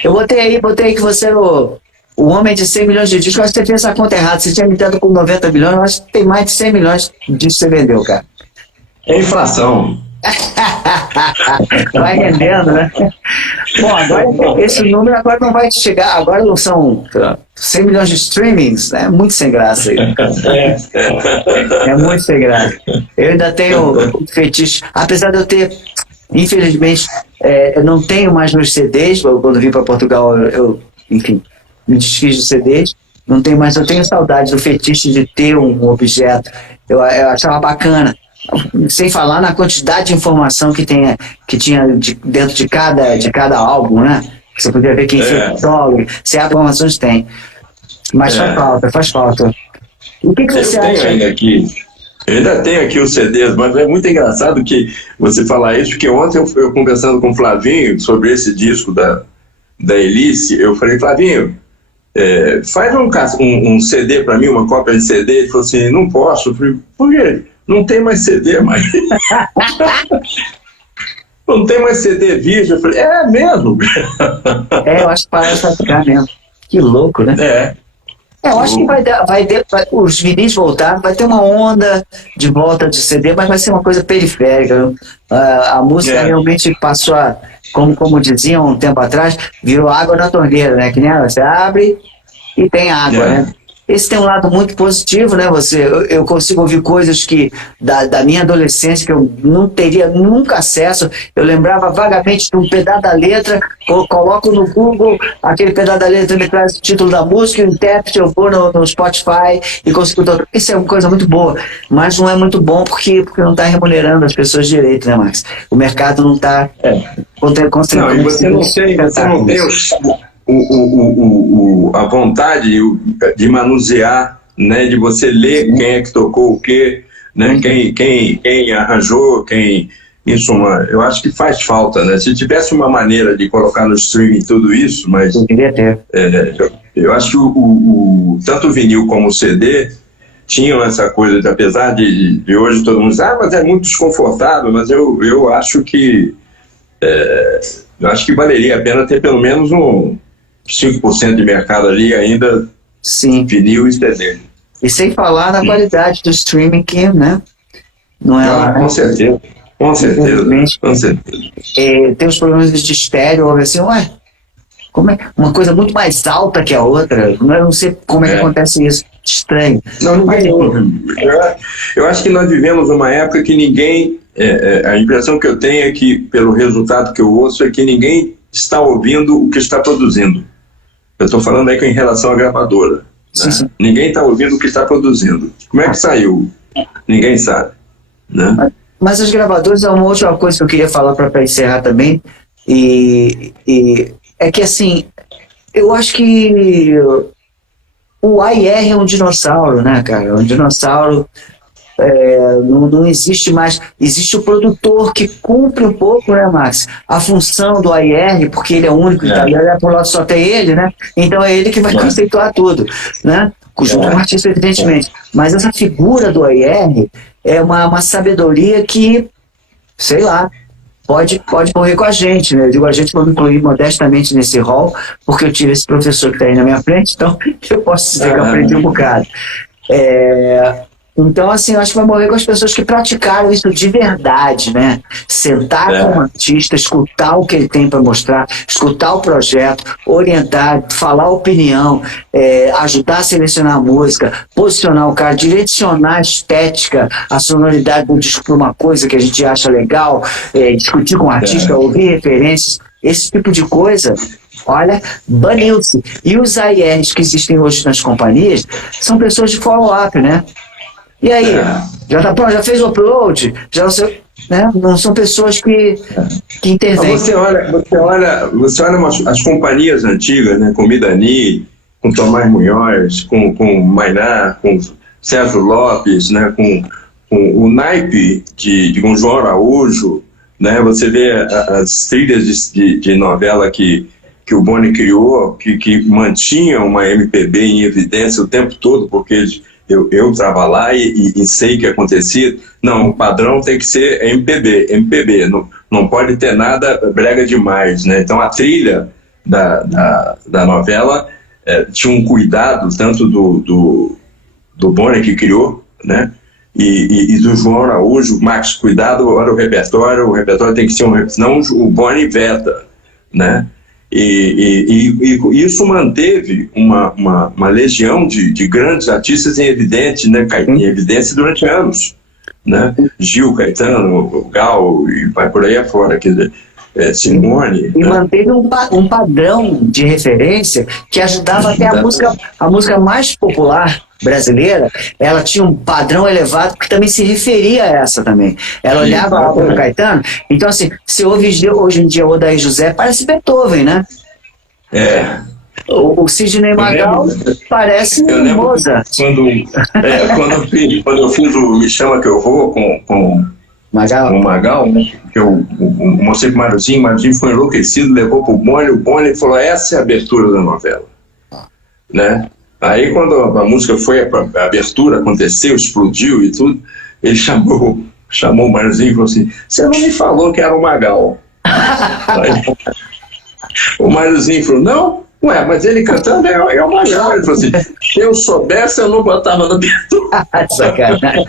eu botei aí que você era o homem de 100 milhões de discos. Eu acho que você fez essa conta errada. Você tinha me dado com 90 milhões, eu acho que tem mais de 100 milhões de discos que você vendeu, cara. É inflação. Vai rendendo, né? Bom, agora esse número agora não vai chegar. Agora não são 100 milhões de streamings, né? Muito sem graça aí. É muito sem graça. Eu ainda tenho fetiche, apesar de eu ter, infelizmente, eu não tenho mais meus CDs. Quando vim para Portugal, enfim, me desfiz dos CDs. Não tenho mais, eu tenho saudade do fetiche de ter um objeto. Eu achava bacana. Sem falar na quantidade de informação que tinha dentro de cada álbum, né? Você podia ver quem fez o solo, se há informações tem. Mas faz falta. O que você acha? Eu ainda tenho aqui os CDs, mas é muito engraçado que você falar isso, porque ontem eu conversando com o Flavinho sobre esse disco da Elis, eu falei, Flavinho, faz um CD para mim, uma cópia de CD. Ele falou assim, não posso. Eu falei, por quê? Não tem mais CD, mas... Não tem mais CD virgem. Eu falei, mesmo? Eu acho que parece ficar mesmo. Que louco, né? Eu acho que os vinis voltar, vai ter uma onda de volta de CD, mas vai ser uma coisa periférica. A música realmente passou a, como diziam um tempo atrás, virou água na torneira, né? Que nem você abre e tem água, né? Esse tem um lado muito positivo, né? Eu consigo ouvir coisas que da minha adolescência que eu não teria nunca acesso. Eu lembrava vagamente de um pedaço da letra, coloco no Google, aquele pedaço da letra me traz o título da música, o intérprete, eu vou no Spotify e consigo todo. Isso é uma coisa muito boa, mas não é muito bom porque não está remunerando as pessoas direito, né, Max? O mercado não está conseguindo. Não, e você não tem a vontade de manusear, né, de você ler quem é que tocou o quê, né, quem arranjou, isso, eu acho que faz falta, né? Se tivesse uma maneira de colocar no streaming tudo isso, mas eu acho que tanto o vinil como o CD tinham essa coisa, apesar de hoje todo mundo diz, mas é muito desconfortável, mas eu acho que valeria a pena ter pelo menos um 5% de mercado ali ainda. Sim. Vinil e CD. E sem falar na qualidade do streaming, que, né? Não é lá, com certeza. Com certeza. Tem os problemas de estéreo, assim, como é? Uma coisa muito mais alta que a outra. Eu não sei como é que acontece isso. Estranho. Eu acho que nós vivemos uma época que ninguém... a impressão que eu tenho é que, pelo resultado que eu ouço, é que ninguém está ouvindo o que está produzindo. Eu estou falando aí em relação à gravadora. Né? Sim. Ninguém está ouvindo o que está produzindo. Como é que saiu? Ninguém sabe. Né? Mas as gravadoras é uma outra coisa que eu queria falar para encerrar também. E é que, assim, eu acho que o AIR é um dinossauro, né, cara? Um dinossauro... não existe mais. Existe o produtor que cumpre um pouco, né, Max? A função do AIR, porque ele é o único que está por lá, só tem ele, né? Então é ele que vai conceituar tudo, né? Junto com o artista, evidentemente. Mas essa figura do AIR é uma sabedoria que, sei lá, pode morrer com a gente, né? Eu digo a gente, vou me incluir modestamente nesse rol, porque eu tive esse professor que está aí na minha frente, então eu posso dizer que eu aprendi um bocado. Então, assim, eu acho que vai morrer com as pessoas que praticaram isso de verdade, né? Sentar com o artista, escutar o que ele tem para mostrar, escutar o projeto, orientar, falar opinião, ajudar a selecionar a música, posicionar o cara, direcionar a estética, a sonoridade do disco para uma coisa que a gente acha legal, discutir com o artista, ouvir referências, esse tipo de coisa... Olha, baniu-se. E os AIRs que existem hoje nas companhias são pessoas de follow-up, né? E aí, já tá pronto, já fez o upload, já não sei, né? Não são pessoas que intervêm. Você olha as companhias antigas, né? Com Midani, com Tomás Munhoz, com Mainá, com Sérgio Lopes, né? Com o naipe com João Araújo, né? Você vê as trilhas de novela que o Boni criou, que mantinham uma MPB em evidência o tempo todo, porque eu estava lá e sei que acontecia. Não, o padrão tem que ser MPB, não pode ter nada brega demais, né? Então a trilha da novela tinha um cuidado tanto do Boni que criou, né? E do João Araújo, Max, cuidado, olha o repertório tem que ser senão o Boni veta, né? E isso manteve uma legião de grandes artistas em evidência durante anos, né? Gil, Caetano, Gal e vai por aí afora, quer dizer, Simone. E manteve um padrão de referência que ajudava até a música mais popular brasileira, ela tinha um padrão elevado que também se referia a essa também. Ela olhava a obra do Caetano, então assim, se ouve hoje em dia o Odair José, parece Beethoven, né? O Sidney Magal parece Mozart. Quando eu fiz o Me Chama Que Eu Vou com o Magal, né? Que eu mostrei pro Maruzinho foi enlouquecido, levou pro Boni, o Boni falou, essa é a abertura da novela, né? Aí quando a música foi, a abertura aconteceu, explodiu e tudo, ele chamou o Maruzinho e falou assim, você não me falou que era o Magal? Aí, o Maruzinho falou, não, Ué, mas ele cantando é o Magal. Ele falou assim, se eu soubesse, eu não botava no Beethoven. Sacanagem.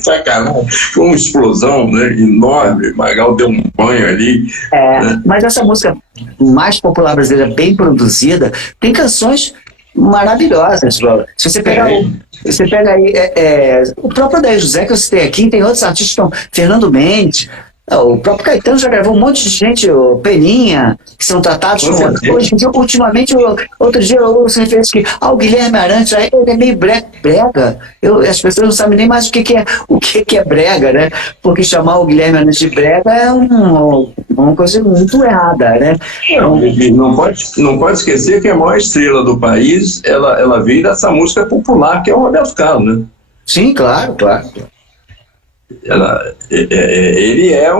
Sacanagem. Foi uma explosão, né, enorme. Magal deu um banho ali. Né? Mas essa música mais popular brasileira, bem produzida, tem canções maravilhosas. Se você pegar, você pega aí o próprio Daí José que eu citei aqui, tem outros artistas, como Fernando Mendes, o próprio Caetano já gravou um monte de gente, o Peninha, que são tratados como... Hoje em dia, ultimamente, outro dia eu ouço referência que o Guilherme Arantes, ele é meio brega. As pessoas não sabem nem mais o que é brega, né? Porque chamar o Guilherme Arantes de brega é uma coisa muito errada, né? Não pode esquecer que a maior estrela do país, ela veio dessa música popular, que é o Roberto Carlos, né? Sim, claro. Ele é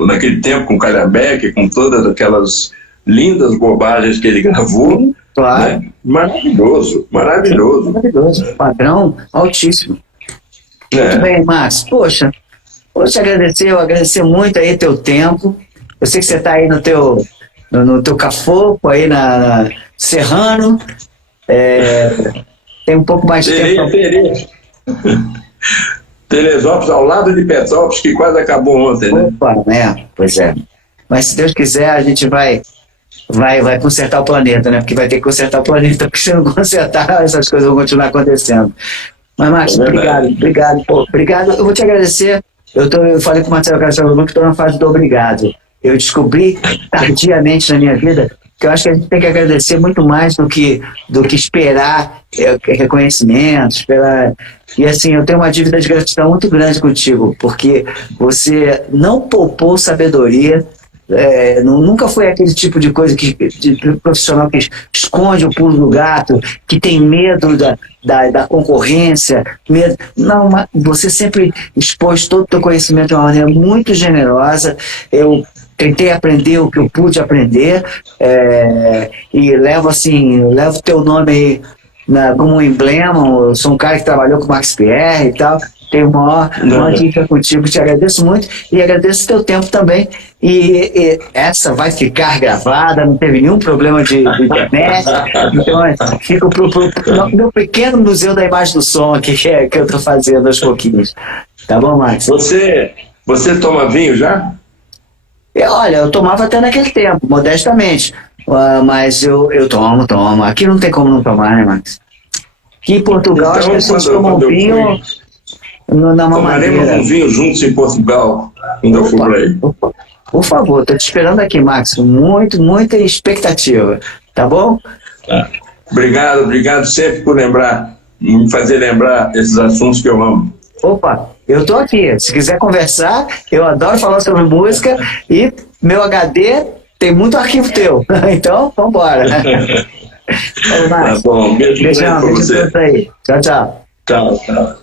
naquele tempo com Calhambeque, com todas aquelas lindas bobagens que ele gravou, claro. Né? Maravilhoso. Padrão altíssimo. Muito bem, Márcio. Poxa, vou te agradecer muito aí teu tempo. Eu sei que você está aí no teu cafoco, aí na Serrano. Tem um pouco mais de tempo. Teresópolis, ao lado de Petrópolis, que quase acabou ontem, né? Opa, pois é. Mas se Deus quiser, a gente vai consertar o planeta, né? Porque vai ter que consertar o planeta, porque se não consertar, essas coisas vão continuar acontecendo. Mas, Márcio, obrigado. Eu vou te agradecer. Eu falei com o Marcelo Castelo que estou na fase do obrigado. Eu descobri tardiamente na minha vida que eu acho que a gente tem que agradecer muito mais do que esperar reconhecimento, esperar... E assim, eu tenho uma dívida de gratidão muito grande contigo, porque você não poupou sabedoria, nunca foi aquele tipo de coisa de profissional que esconde o pulo do gato, que tem medo da concorrência, medo. Não, você sempre expôs todo o teu conhecimento de uma maneira muito generosa. Eu tentei aprender o que eu pude aprender, e levo o teu nome aí como um emblema. Eu sou um cara que trabalhou com o Max Pierre e tal, tenho uma dica contigo, te agradeço muito e agradeço o teu tempo também. E essa vai ficar gravada, não teve nenhum problema de internet, então fico pro meu pequeno museu da imagem do som aqui, que eu estou fazendo aos pouquinhos. Tá bom, Max? Você toma vinho já? Olha, eu tomava até naquele tempo, modestamente. Mas eu tomo. Aqui não tem como não tomar, né, Max? Aqui em Portugal, então, as pessoas tomam vinho na mamadeira. Tomaremos um vinho juntos em Portugal, quando eu for por aí. Por favor, estou te esperando aqui, Max. Muita expectativa. Tá bom? Tá. Obrigado sempre por me fazer lembrar esses assuntos que eu amo. Opa, eu tô aqui. Se quiser conversar, eu adoro falar sobre música e meu HD tem muito arquivo teu. Então, vambora. Vamos lá. Tá bom, beijo pra você. Aí. Tchau. Tchau.